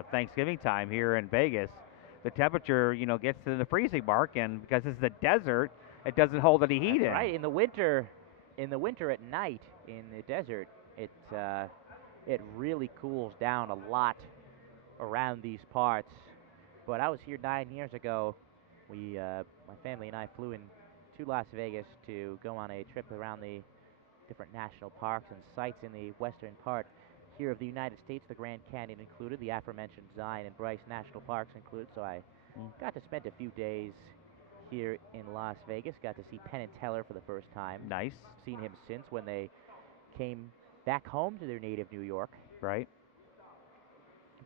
Thanksgiving time here in Vegas, the temperature, gets to the freezing mark, and because this is a desert, it doesn't hold any heat That's in. right. In the winter at night in the desert, it really cools down a lot around these parts. But I was here 9 years ago. My family and I flew in to Las Vegas to go on a trip around the different national parks and sites in the western part here of the United States, the Grand Canyon included, the aforementioned Zion and Bryce National Parks included. So I got to spend a few days here in Las Vegas. Got to see Penn and Teller for the first time. Nice. Seen him since when they came back home to their native New York. Right.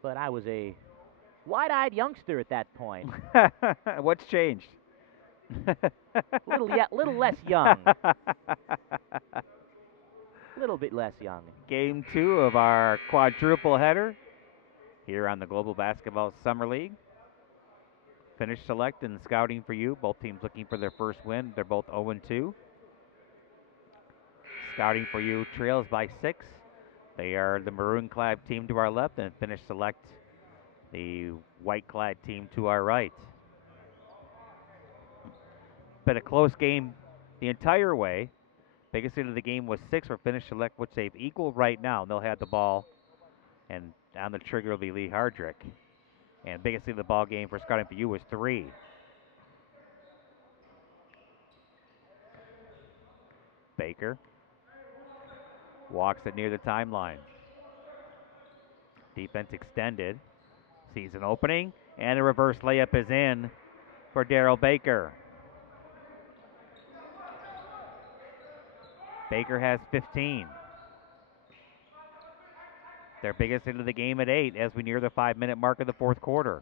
But I was a wide-eyed youngster at that point. What's changed? little less young. Little bit less young. Game 2 of our quadruple header here on the Global Basketball Summer League. Finnish Select and Scouting for you. Both teams looking for their first win. They're both 0-2. Scouting for you trails by 6. They are the maroon-clad team to our left, and Finnish Select, the white-clad team to our right. Been a close game the entire way. Biggest lead of the game was 6 for Finnish Select, which they've equal right now. They'll have the ball, and on the trigger will be Lee Hardrick. And biggest lead of the ball game for Scouting for you was 3. Baker walks it near the timeline. Defense extended. Sees an opening, and a reverse layup is in for Daryl Baker. Baker has 15. Their biggest hit of the game at 8 as we near the 5-minute mark of the fourth quarter.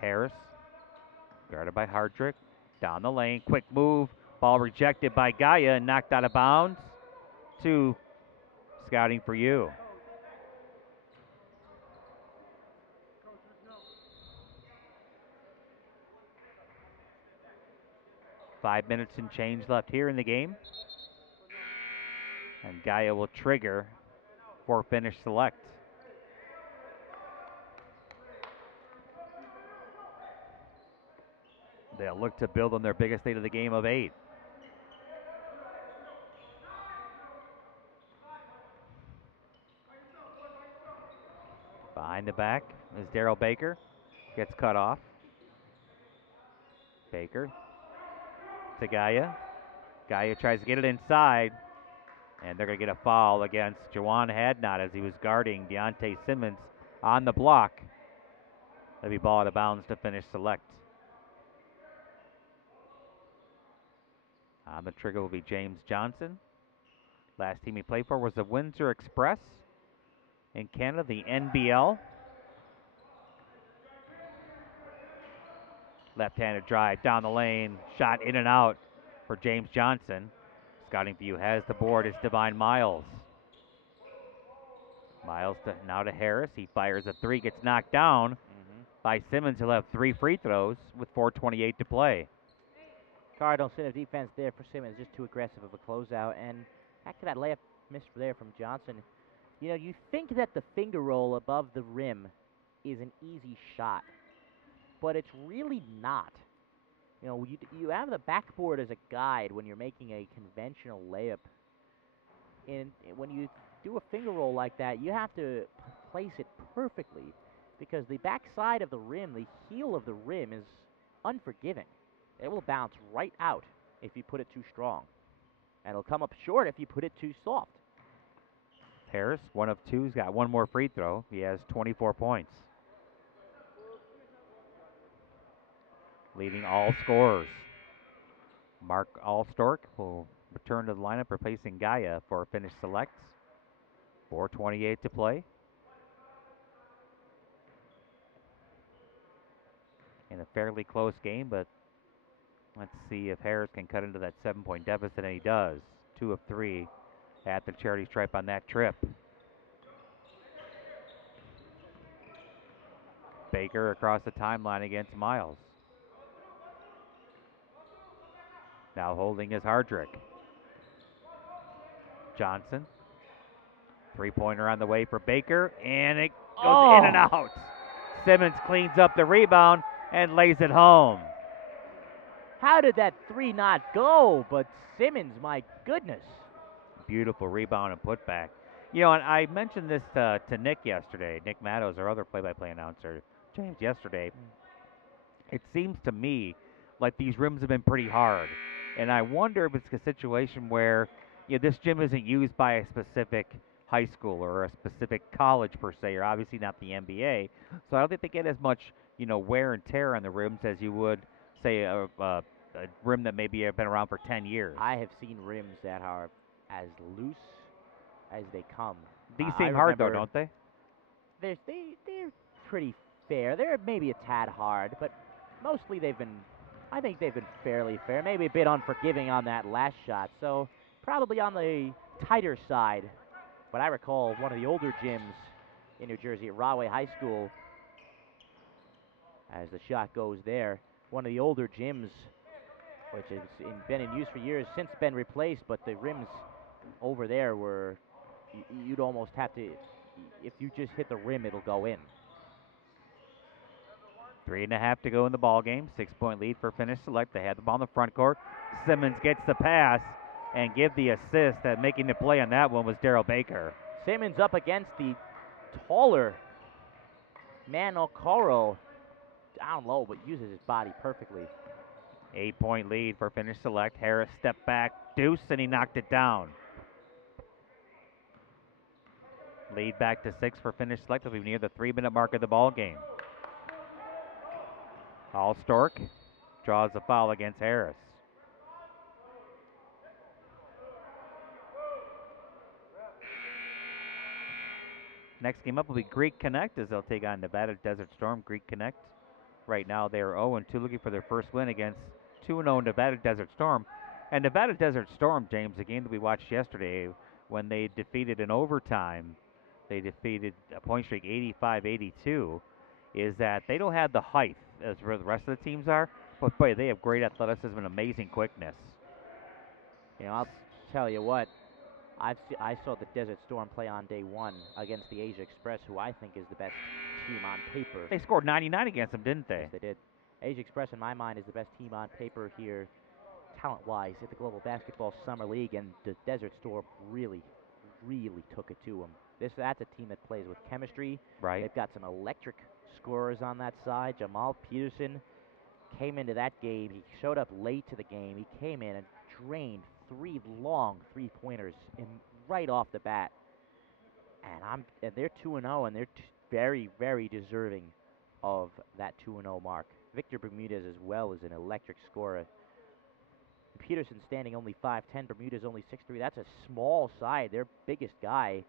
Harris, guarded by Hardrick, down the lane, quick move, ball rejected by Gaia and knocked out of bounds to Scouting for you. Five minutes and change left here in the game. And Gaia will trigger for Finnish Select. They'll look to build on their biggest lead of the game of 8. Behind the back is Daryl Baker. Gets cut off. Baker to Gaia. Gaia tries to get it inside. And they're going to get a foul against Jawan Hadnot as he was guarding Deontay Simmons on the block. That'll be ball out of bounds to Finnish Select. On the trigger will be James Johnson. Last team he played for was the Windsor Express in Canada, the NBL. Left-handed drive down the lane, shot in and out for James Johnson. Scouting for you has the board. It's Divine Miles. Miles now to Harris. He fires a 3, gets knocked down by Simmons. He'll have 3 free throws with 4:28 to play. Cardinal center defense there for Simmons, just too aggressive of a closeout. And back to that layup missed there from Johnson. You think that the finger roll above the rim is an easy shot, but it's really not. You have the backboard as a guide when you're making a conventional layup. And when you do a finger roll like that, you have to place it perfectly because the backside of the rim, the heel of the rim, is unforgiving. It will bounce right out if you put it too strong. And it'll come up short if you put it too soft. Harris, 1 of 2, has got 1 more free throw. He has 24 points. leading all scorers. Mark Allstork will return to the lineup, replacing Gaia for Finnish Selects. 4:28 to play. In a fairly close game, but let's see if Harris can cut into that 7-point deficit, and he does. 2 of 3 at the charity stripe on that trip. Baker across the timeline against Miles. Now holding is Hardrick. Johnson. 3-pointer on the way for Baker, and it goes in and out. Simmons cleans up the rebound and lays it home. How did that 3 not go? But Simmons, my goodness. Beautiful rebound and putback. You know, and I mentioned this to Nick yesterday, Nick Mattos, our other play-by-play announcer, James, yesterday. It seems to me like these rims have been pretty hard. And I wonder if it's a situation where, you know, this gym isn't used by a specific high school or a specific college per se, or obviously not the NBA. So I don't think they get as much, you know, wear and tear on the rims as you would, say, a rim that maybe have been around for 10 years. I have seen rims that are as loose as they come. These seem hard though, don't they? They're pretty fair. They're maybe a tad hard, but mostly I think they've been fairly fair. Maybe a bit unforgiving on that last shot, so probably on the tighter side. But I recall one of the older gyms in New Jersey at Rahway High School, as the shot goes there, one of the older gyms, which has been in use for years, since been replaced, but the rims over there were, you'd almost have to, if you just hit the rim, it'll go in. 3.5 to go in the ball game. 6-point lead for Finnish Select. They had the ball in the front court. Simmons gets the pass and give the assist. That making the play on that one was Daryl Baker. Simmons up against the taller Manocoro, down low, but uses his body perfectly. 8-point lead for Finnish Select. Harris stepped back, deuce, and he knocked it down. Lead back to 6 for Finnish Select. They'll be near the 3-minute mark of the ball game. Allstork draws a foul against Harris. Next game up will be Greek Connect as they'll take on Nevada Desert Storm. Greek Connect, right now they are 0-2, looking for their first win against 2-0 Nevada Desert Storm. And Nevada Desert Storm, James, the game that we watched yesterday, when they defeated in overtime, they defeated a point streak 85-82, is that they don't have the height as the rest of the teams are, but boy, they have great athleticism and amazing quickness. You know, I'll tell you what, I saw the Desert Storm play on day one against the Asia Express, who I think is the best team on paper. They scored 99 against them, didn't they? Yes, they did. Asia Express, in my mind, is the best team on paper here, talent-wise, at the Global Basketball Summer League, and the Desert Storm really, really took it to them. That's a team that plays with chemistry. Right. They've got some electric scorers on that side. Jamal Peterson came into that game. He showed up late to the game. He came in and drained 3 long 3-pointers right off the bat. And they're 2-0, and they're very, very deserving of that 2-0 mark. Victor Bermudez as well is an electric scorer. Peterson standing only 5'10", Bermudez only 6'3". That's a small side. Their biggest guy,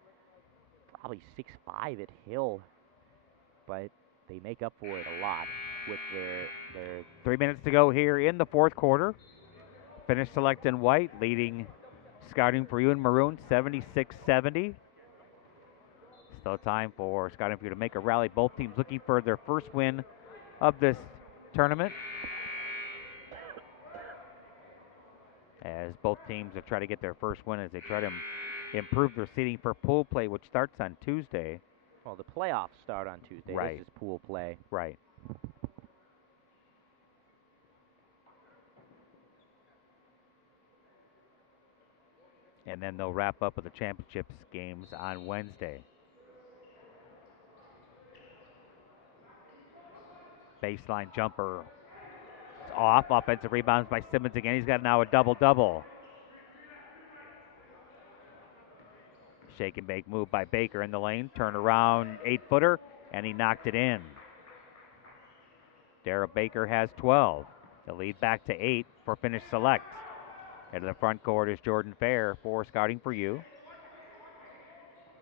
probably 6'5" at Hill, but they make up for it a lot with their 3 minutes to go here in the fourth quarter. Finnish Select in white, leading Scouting for You in maroon, 76-70. Still time for Scouting for You to make a rally. Both teams looking for their first win of this tournament, as both teams have tried to get their first win as they try to improve their seeding for pool play, which starts on Tuesday. Well, the playoffs start on Tuesday. Right. This is pool play. Right. And then they'll wrap up with the championships games on Wednesday. Baseline jumper. It's off. Offensive rebounds by Simmons again. He's got now a double-double. Shake and bake move by Baker in the lane. Turn around, 8-footer, and he knocked it in. Daryl Baker has 12. The lead back to 8 for Finnish Select. Into the front court is Jordan Fair for Scouting for You.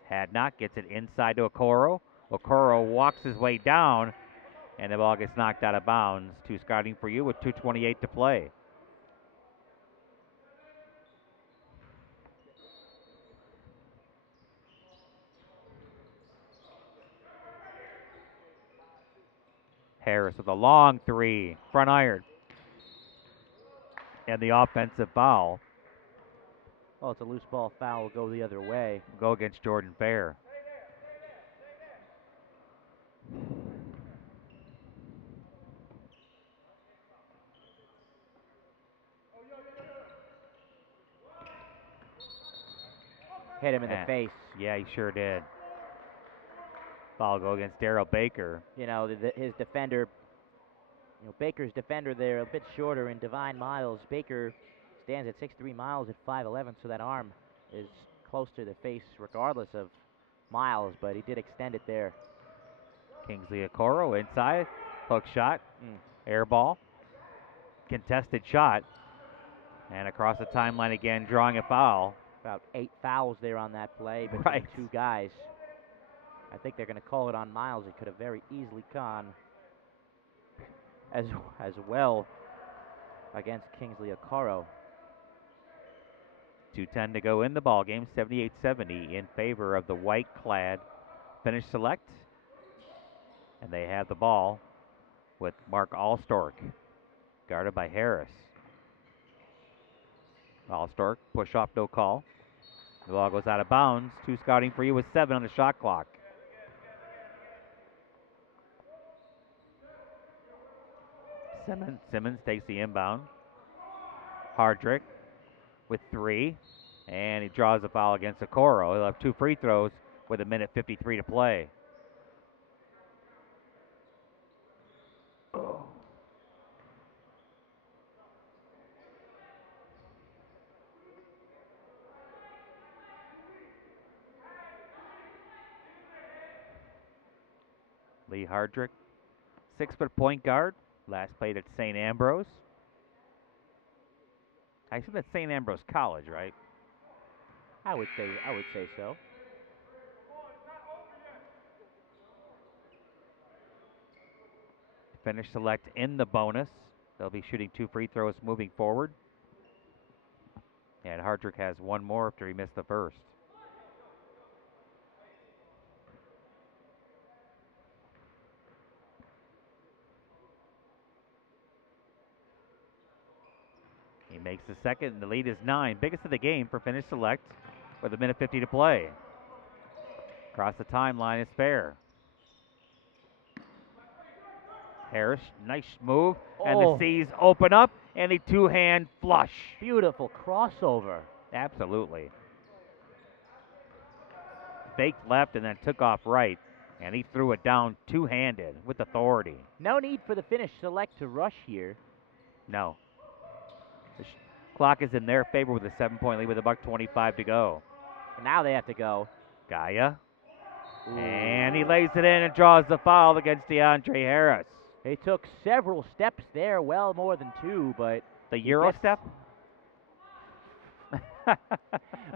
Hadnot gets it inside to Okoro. Okoro walks his way down, and the ball gets knocked out of bounds to Scouting for You with 2:28 to play. Harris with a long three, front iron. And the offensive foul Well, it's a loose ball foul. Will go the other way. go against Jordan Fair. Hit him in the face. Yeah, he sure did. Foul go against Daryl Baker. You know, his defender, Baker's defender there, a bit shorter in Divine Miles. Baker stands at 6'3", Miles at 5'11", so that arm is close to the face regardless of Miles, but he did extend it there. Kingsley Okoro inside, hook shot, air ball, contested shot, and across the timeline again, drawing a foul. About 8 fouls there on that play between two guys. I think they're going to call it on Miles. It could have very easily gone as well against Kingsley Okoro. 2:10 to go in the ball game. 78-70 in favor of the white-clad Finnish Select. And they have the ball with Mark Allstork, guarded by Harris. Allstork, push off, no call. The ball goes out of bounds. To Scouting for You with 7 on the shot clock. Simmons takes the inbound. Hardrick with 3, and he draws a foul against Okoro. He'll have 2 free throws with 1:53 to play. Lee Hardrick, 6-foot point guard. Last played at St. Ambrose. I assume that's St. Ambrose College, right? I would say so. Finnish Select in the bonus. They'll be shooting 2 free throws moving forward. And Hardrick has 1 more after he missed the first. He makes the second, and the lead is 9. Biggest of the game for Finnish Select with 1:50 to play. Across the timeline is Fair. Harris, nice move, and the C's open up, and a 2-hand flush. Beautiful crossover. Absolutely. Faked left and then took off right, and he threw it down 2-handed with authority. No need for the Finnish Select to rush here. No. The clock is in their favor with a 7-point lead with $1:25 to go. And now they have to go. Gaia. Ooh. And he lays it in and draws the foul against DeAndre Harris. He took several steps there, well more than 2, but... The Euro step?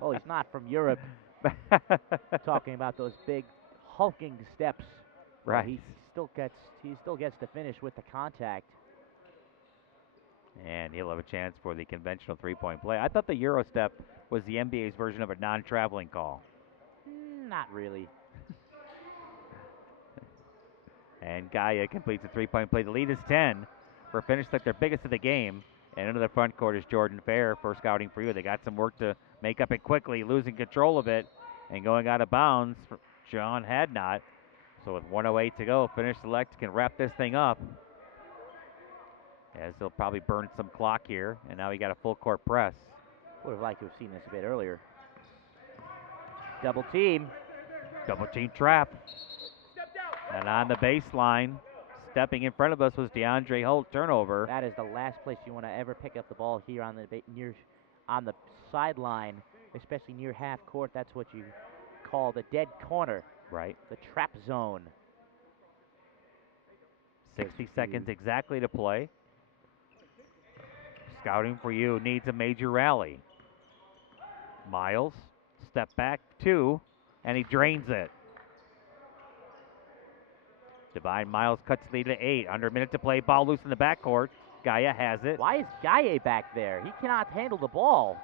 Well, he's not from Europe. Talking about those big hulking steps. Right. He still gets to finish with the contact. And he'll have a chance for the conventional 3-point play. I thought the Euro step was the NBA's version of a non-traveling call. Not really. And Gaia completes a 3-point play. The lead is 10 for Finnish Select, their biggest of the game. And into the front court is Jordan Fair for Scouting for You. They got some work to make up it quickly, losing control of it and going out of bounds. John Hadnot. So with 1:08 to go, Finnish Select can wrap this thing up, as they'll probably burn some clock here. And now we got a full court press. Would have liked to have seen this a bit earlier. Double team. Double team trap. And on the baseline, stepping in front of us was DeAndre Holt. Turnover. That is the last place you want to ever pick up the ball here on the sideline, especially near half court. That's what you call the dead corner. Right. The trap zone. 60 seconds exactly to play. Scouting for you needs a major rally. Miles, step back 2, and he drains it. Divine Miles cuts lead to 8. Under a minute to play. Ball loose in the backcourt. Gaia has it. Why is Gaia back there? He cannot handle the ball.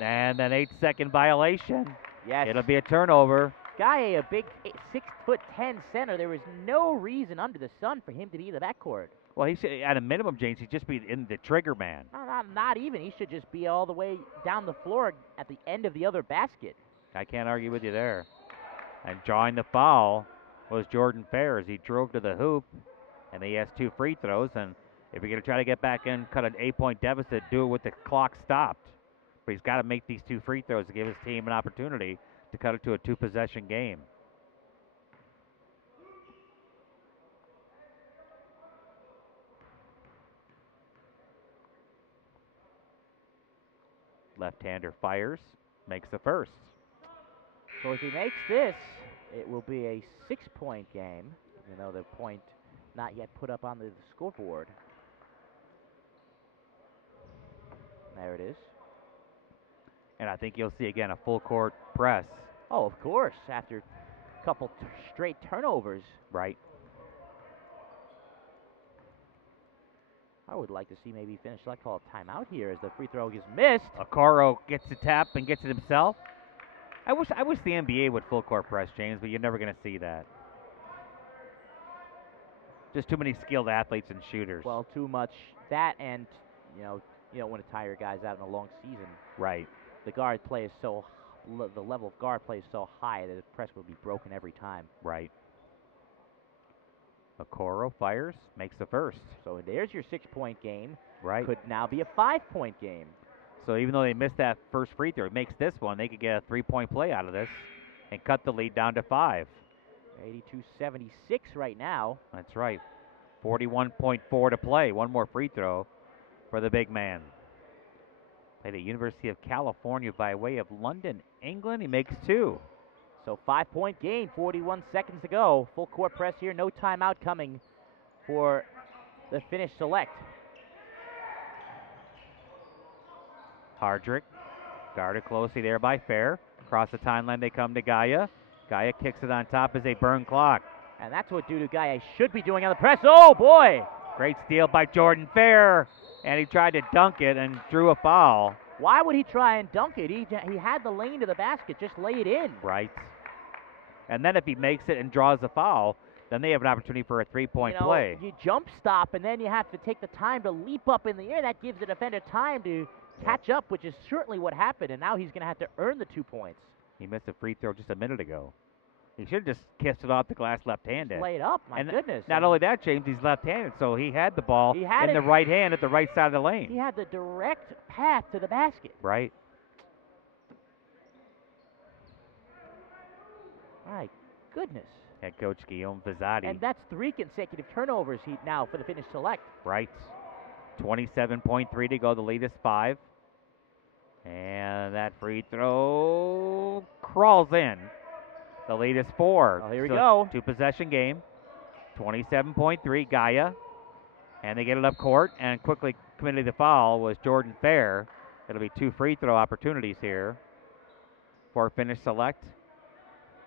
And an 8-second violation. Yes. It'll be a turnover. Gaia, a big 6'10" center. There is no reason under the sun for him to be in the backcourt. Well, he should, at a minimum, James, he'd just be in the trigger man. No, not even. He should just be all the way down the floor at the end of the other basket. I can't argue with you there. And drawing the foul was Jordan Fair as he drove to the hoop, and he has 2 free throws. And if you're going to try to get back in, cut an 8-point deficit, do it with the clock stopped. But he's got to make these 2 free throws to give his team an opportunity to cut it to a 2-possession game. Left-hander fires, makes the first. So if he makes this, it will be a 6-point game, even though the point not yet put up on the scoreboard. There it is. And I think you'll see again a full court press. Oh, of course, after a couple straight turnovers. Right. I would like to see maybe Finnish select call a timeout here as the free throw is missed. Okoro gets the tap and gets it himself. I wish the NBA would full court press, James, but you're never going to see that. Just too many skilled athletes and shooters. Well, too much that, and you don't want to tire guys out in a long season. Right. The guard play is the level of guard play is so high that the press will be broken every time. Right. Okoro fires, makes the first. So there's your 6-point game. Right. Could now be a 5-point game. So even though they missed that first free throw, it makes this one. They could get a 3-point play out of this and cut the lead down to 5. 82-76 right now. That's right. 41.4 to play. One more free throw for the big man. Played at University of California by way of London, England. He makes 2. So 5-point game, 41 seconds to go. Full court press here, no timeout coming for the Finnish select. Hardrick guarded closely there by Fair. Across the timeline they come to Gaia. Gaia kicks it on top as they burn clock. And that's what Dudu Gaia should be doing on the press. Oh, boy! Great steal by Jordan Fair. And he tried to dunk it and drew a foul. Why would he try and dunk it? He had the lane to the basket. Just lay it in. Right. And then if he makes it and draws a foul, then they have an opportunity for a 3-point play. You jump stop, and then you have to take the time to leap up in the air. That gives the defender time to catch up, which is certainly what happened. And now he's going to have to earn the 2 points. He missed a free throw just a minute ago. He should have just kissed it off the glass left-handed. Just lay it up, my goodness. Not only that, James, he's left-handed, so he had the ball in the right hand at the right side of the lane. He had the direct path to the basket. Right. My goodness. Head coach Guillaume Vizzotti. And that's 3 consecutive turnovers now for the Finnish select. Right. 27.3 to go. The lead is 5. And that free throw crawls in. The lead is 4. Oh, here we go. 2-possession game. 27.3, Gaia. And they get it up court, and quickly committing the foul was Jordan Fair. It'll be 2 free throw opportunities here for Finnish select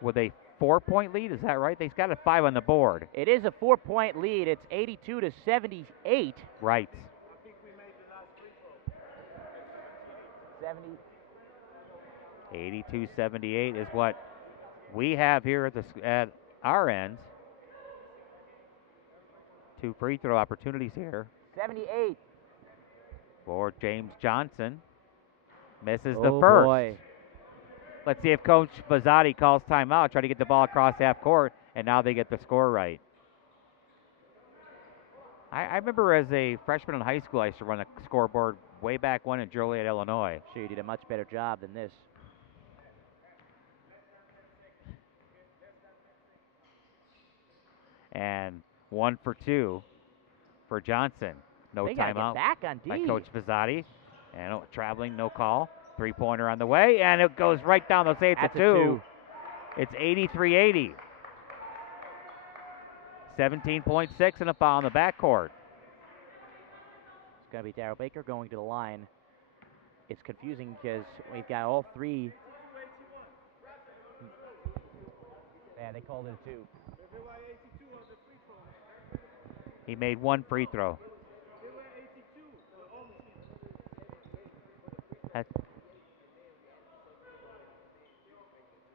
with a 4-point lead. Is that right? They've got a 5 on the board. It is a 4-point lead. It's 82-78. Right. 82-78 is what we have here at our end. 2 free throw opportunities here. 78. For James Johnson. Misses Oh, the first. boy. Let's see if Coach Vizzotti calls timeout, try to get the ball across half court, and now they get the score right. I remember as a freshman in high school, I used to run a scoreboard way back when in Joliet, Illinois. Sure, you did a much better job than this. And 1 for 2 for Johnson. No They gotta timeout get back on D. by Coach Vizzotti. And traveling, no call. 3-pointer on the way, and it goes right down. They'll say it's That's a 2. It's 83-80. 17.6 and a foul in the backcourt. going to be Darryl Baker going to the line. It's confusing because we've got all three. Yeah, they called it a 2. He made one free throw.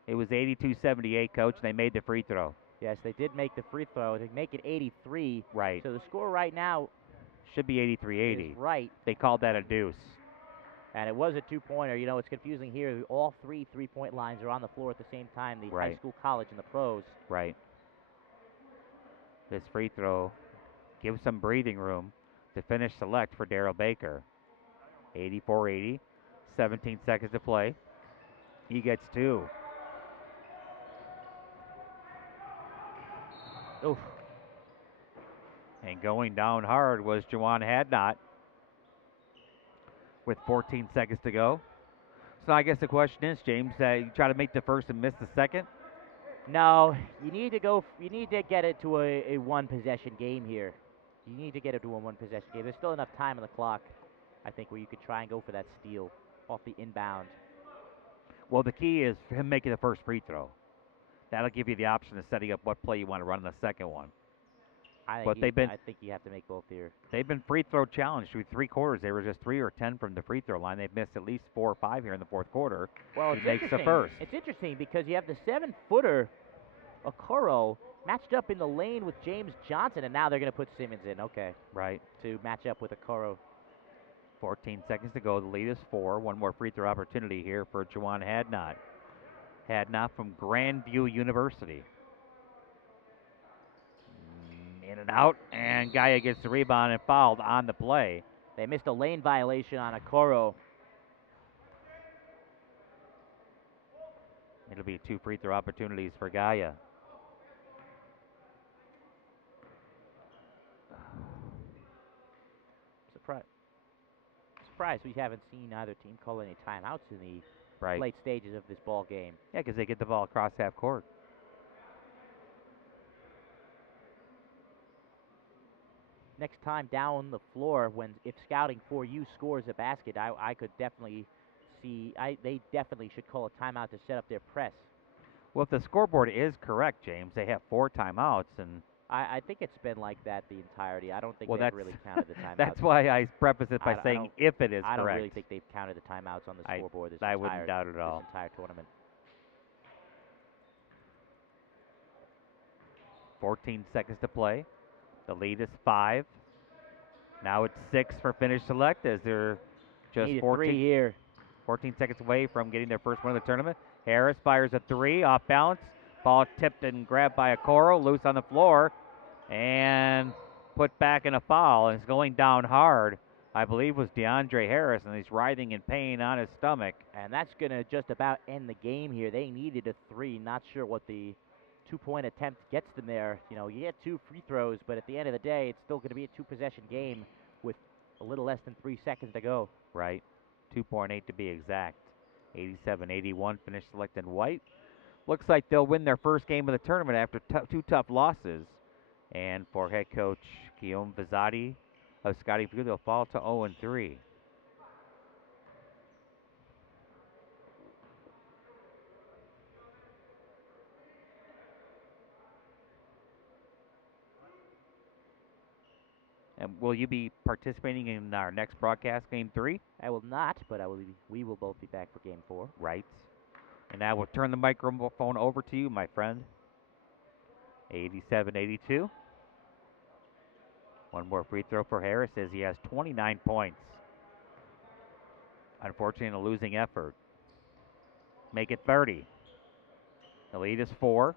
It was 82-78, Coach. They made the free throw. Yes, they did make the free throw. They make it 83. Right. So the score right now should be 83-80. is right. They called that a deuce. And it was a 2-pointer. You know, it's confusing here. All 3 3-point lines are on the floor at the same time, the high school, college, and the pros. Right. This free throw gives some breathing room to finish select for Darryl Baker. 84-80. 17 seconds to play. He gets 2. Oof. And going down hard was Juwan Hadnot with 14 seconds to go. So I guess the question is, James, you try to make the first and miss the second? No, you need to go. You need to get it to a one-possession game here. You need to get it to a one-possession game. There's still enough time on the clock, I think, where you could try and go for that steal off the inbound. Well, the key is for him making the first free throw. That'll give you the option of setting up what play you want to run in the second one. I think you have to make both here. They've been free throw challenged through 3 quarters. They were just 3 or 10 from the free throw line. They've missed at least 4 or 5 here in the fourth quarter. Well, he makes the first. It's interesting because you have the 7-footer Okoro matched up in the lane with James Johnson, and now they're going to put Simmons in. Okay. Right. To match up with Okoro. 14 seconds to go. The lead is 4. One more free throw opportunity here for Juwan Hadnot. Hadnot from Grandview University. In and out, and Gaia gets the rebound and fouled on the play. They missed a lane violation on Okoro. It'll be 2 free throw opportunities for Gaia. Surprised we haven't seen either team call any timeouts in the late stages of this ball game. Yeah, because they get the ball across half court. Next time down the floor, if scouting for you scores a basket, I could definitely see. They definitely should call a timeout to set up their press. Well, if the scoreboard is correct, James, they have 4 timeouts, and I think it's been like that the entirety. I don't think they've really counted the timeouts. That's why I preface it by saying if it is correct. I don't really think they've counted the timeouts on the scoreboard I wouldn't doubt it at all. This entire tournament. 14 seconds to play. The lead is 5. Now it's 6 for Finnish Select as they're just 14 seconds away from getting their first win of the tournament. Harris fires a 3 off balance. Ball tipped and grabbed by Okoro, loose on the floor, and put back in a foul. And it's going down hard. I believe was DeAndre Harris, and he's writhing in pain on his stomach. And that's going to just about end the game here. They needed a 3. Not sure what the 2-point attempt gets them there. You know, you get 2 free throws, but at the end of the day, it's still going to be a 2-possession game with a little less than 3 seconds to go. Right. 2.8 to be exact. 87-81 Finnish Select in white. Looks like they'll win their first game of the tournament after 2 tough losses. And for head coach Guillaume Vizzotti of Scotty View, they'll fall to 0-3. And will you be participating in our next broadcast, Game 3? I will not, but we will both be back for Game 4. Right. And I will turn the microphone over to you, my friend. 87-82. One more free throw for Harris as he has 29 points. Unfortunately, a losing effort. Make it 30. The lead is 4.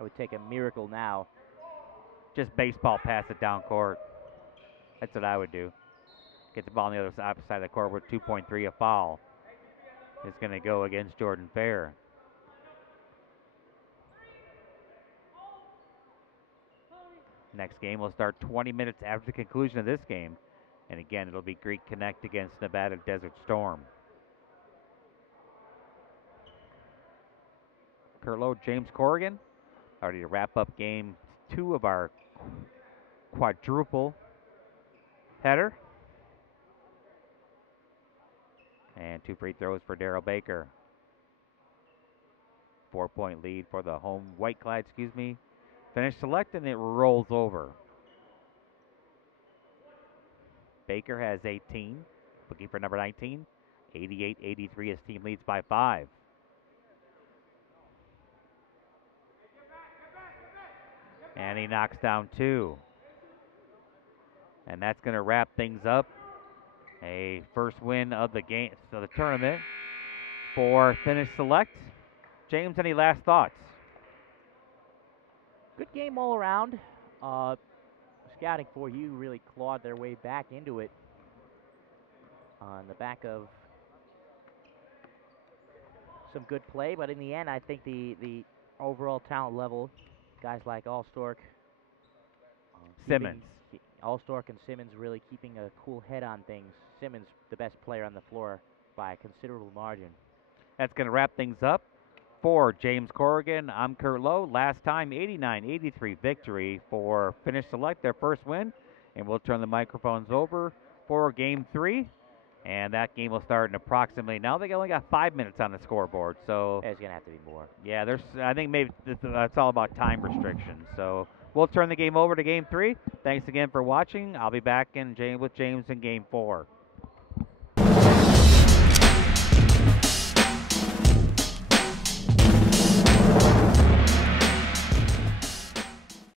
I would take a miracle now. Just baseball pass it down court. That's what I would do. Get the ball on the other side of the court with 2.3, a foul. It's going to go against Jordan Fair. Next game will start 20 minutes after the conclusion of this game. And again, it'll be Greek Connect against Nevada Desert Storm. Kurt Lowe, James Corrigan, ready to wrap up game 2 of our quadruple header. And 2 free throws for Daryl Baker. 4-point lead for the home White-clad, Finnish Select, and it rolls over. Baker has 18. Looking for number 19. 88-83. His team leads by 5. And he knocks down 2. And that's going to wrap things up. A first win of the game, so the tournament for Finnish Select. James, any last thoughts? Good game all around. Scouting for you really clawed their way back into it on the back of some good play, but in the end, I think the overall talent level, guys like Allstork, Simmons. Allstork and Simmons really keeping a cool head on things. Simmons, the best player on the floor by a considerable margin. That's going to wrap things up. For James Corrigan, I'm Kurt Lowe. Last time, 89-83 victory for Finnish Select, their first win. And we'll turn the microphones over for Game 3. And that game will start in approximately, now they only got 5 minutes on the scoreboard. So there's going to have to be more. Yeah, I think maybe that's all about time restrictions. So we'll turn the game over to Game 3. Thanks again for watching. I'll be back with James in Game 4.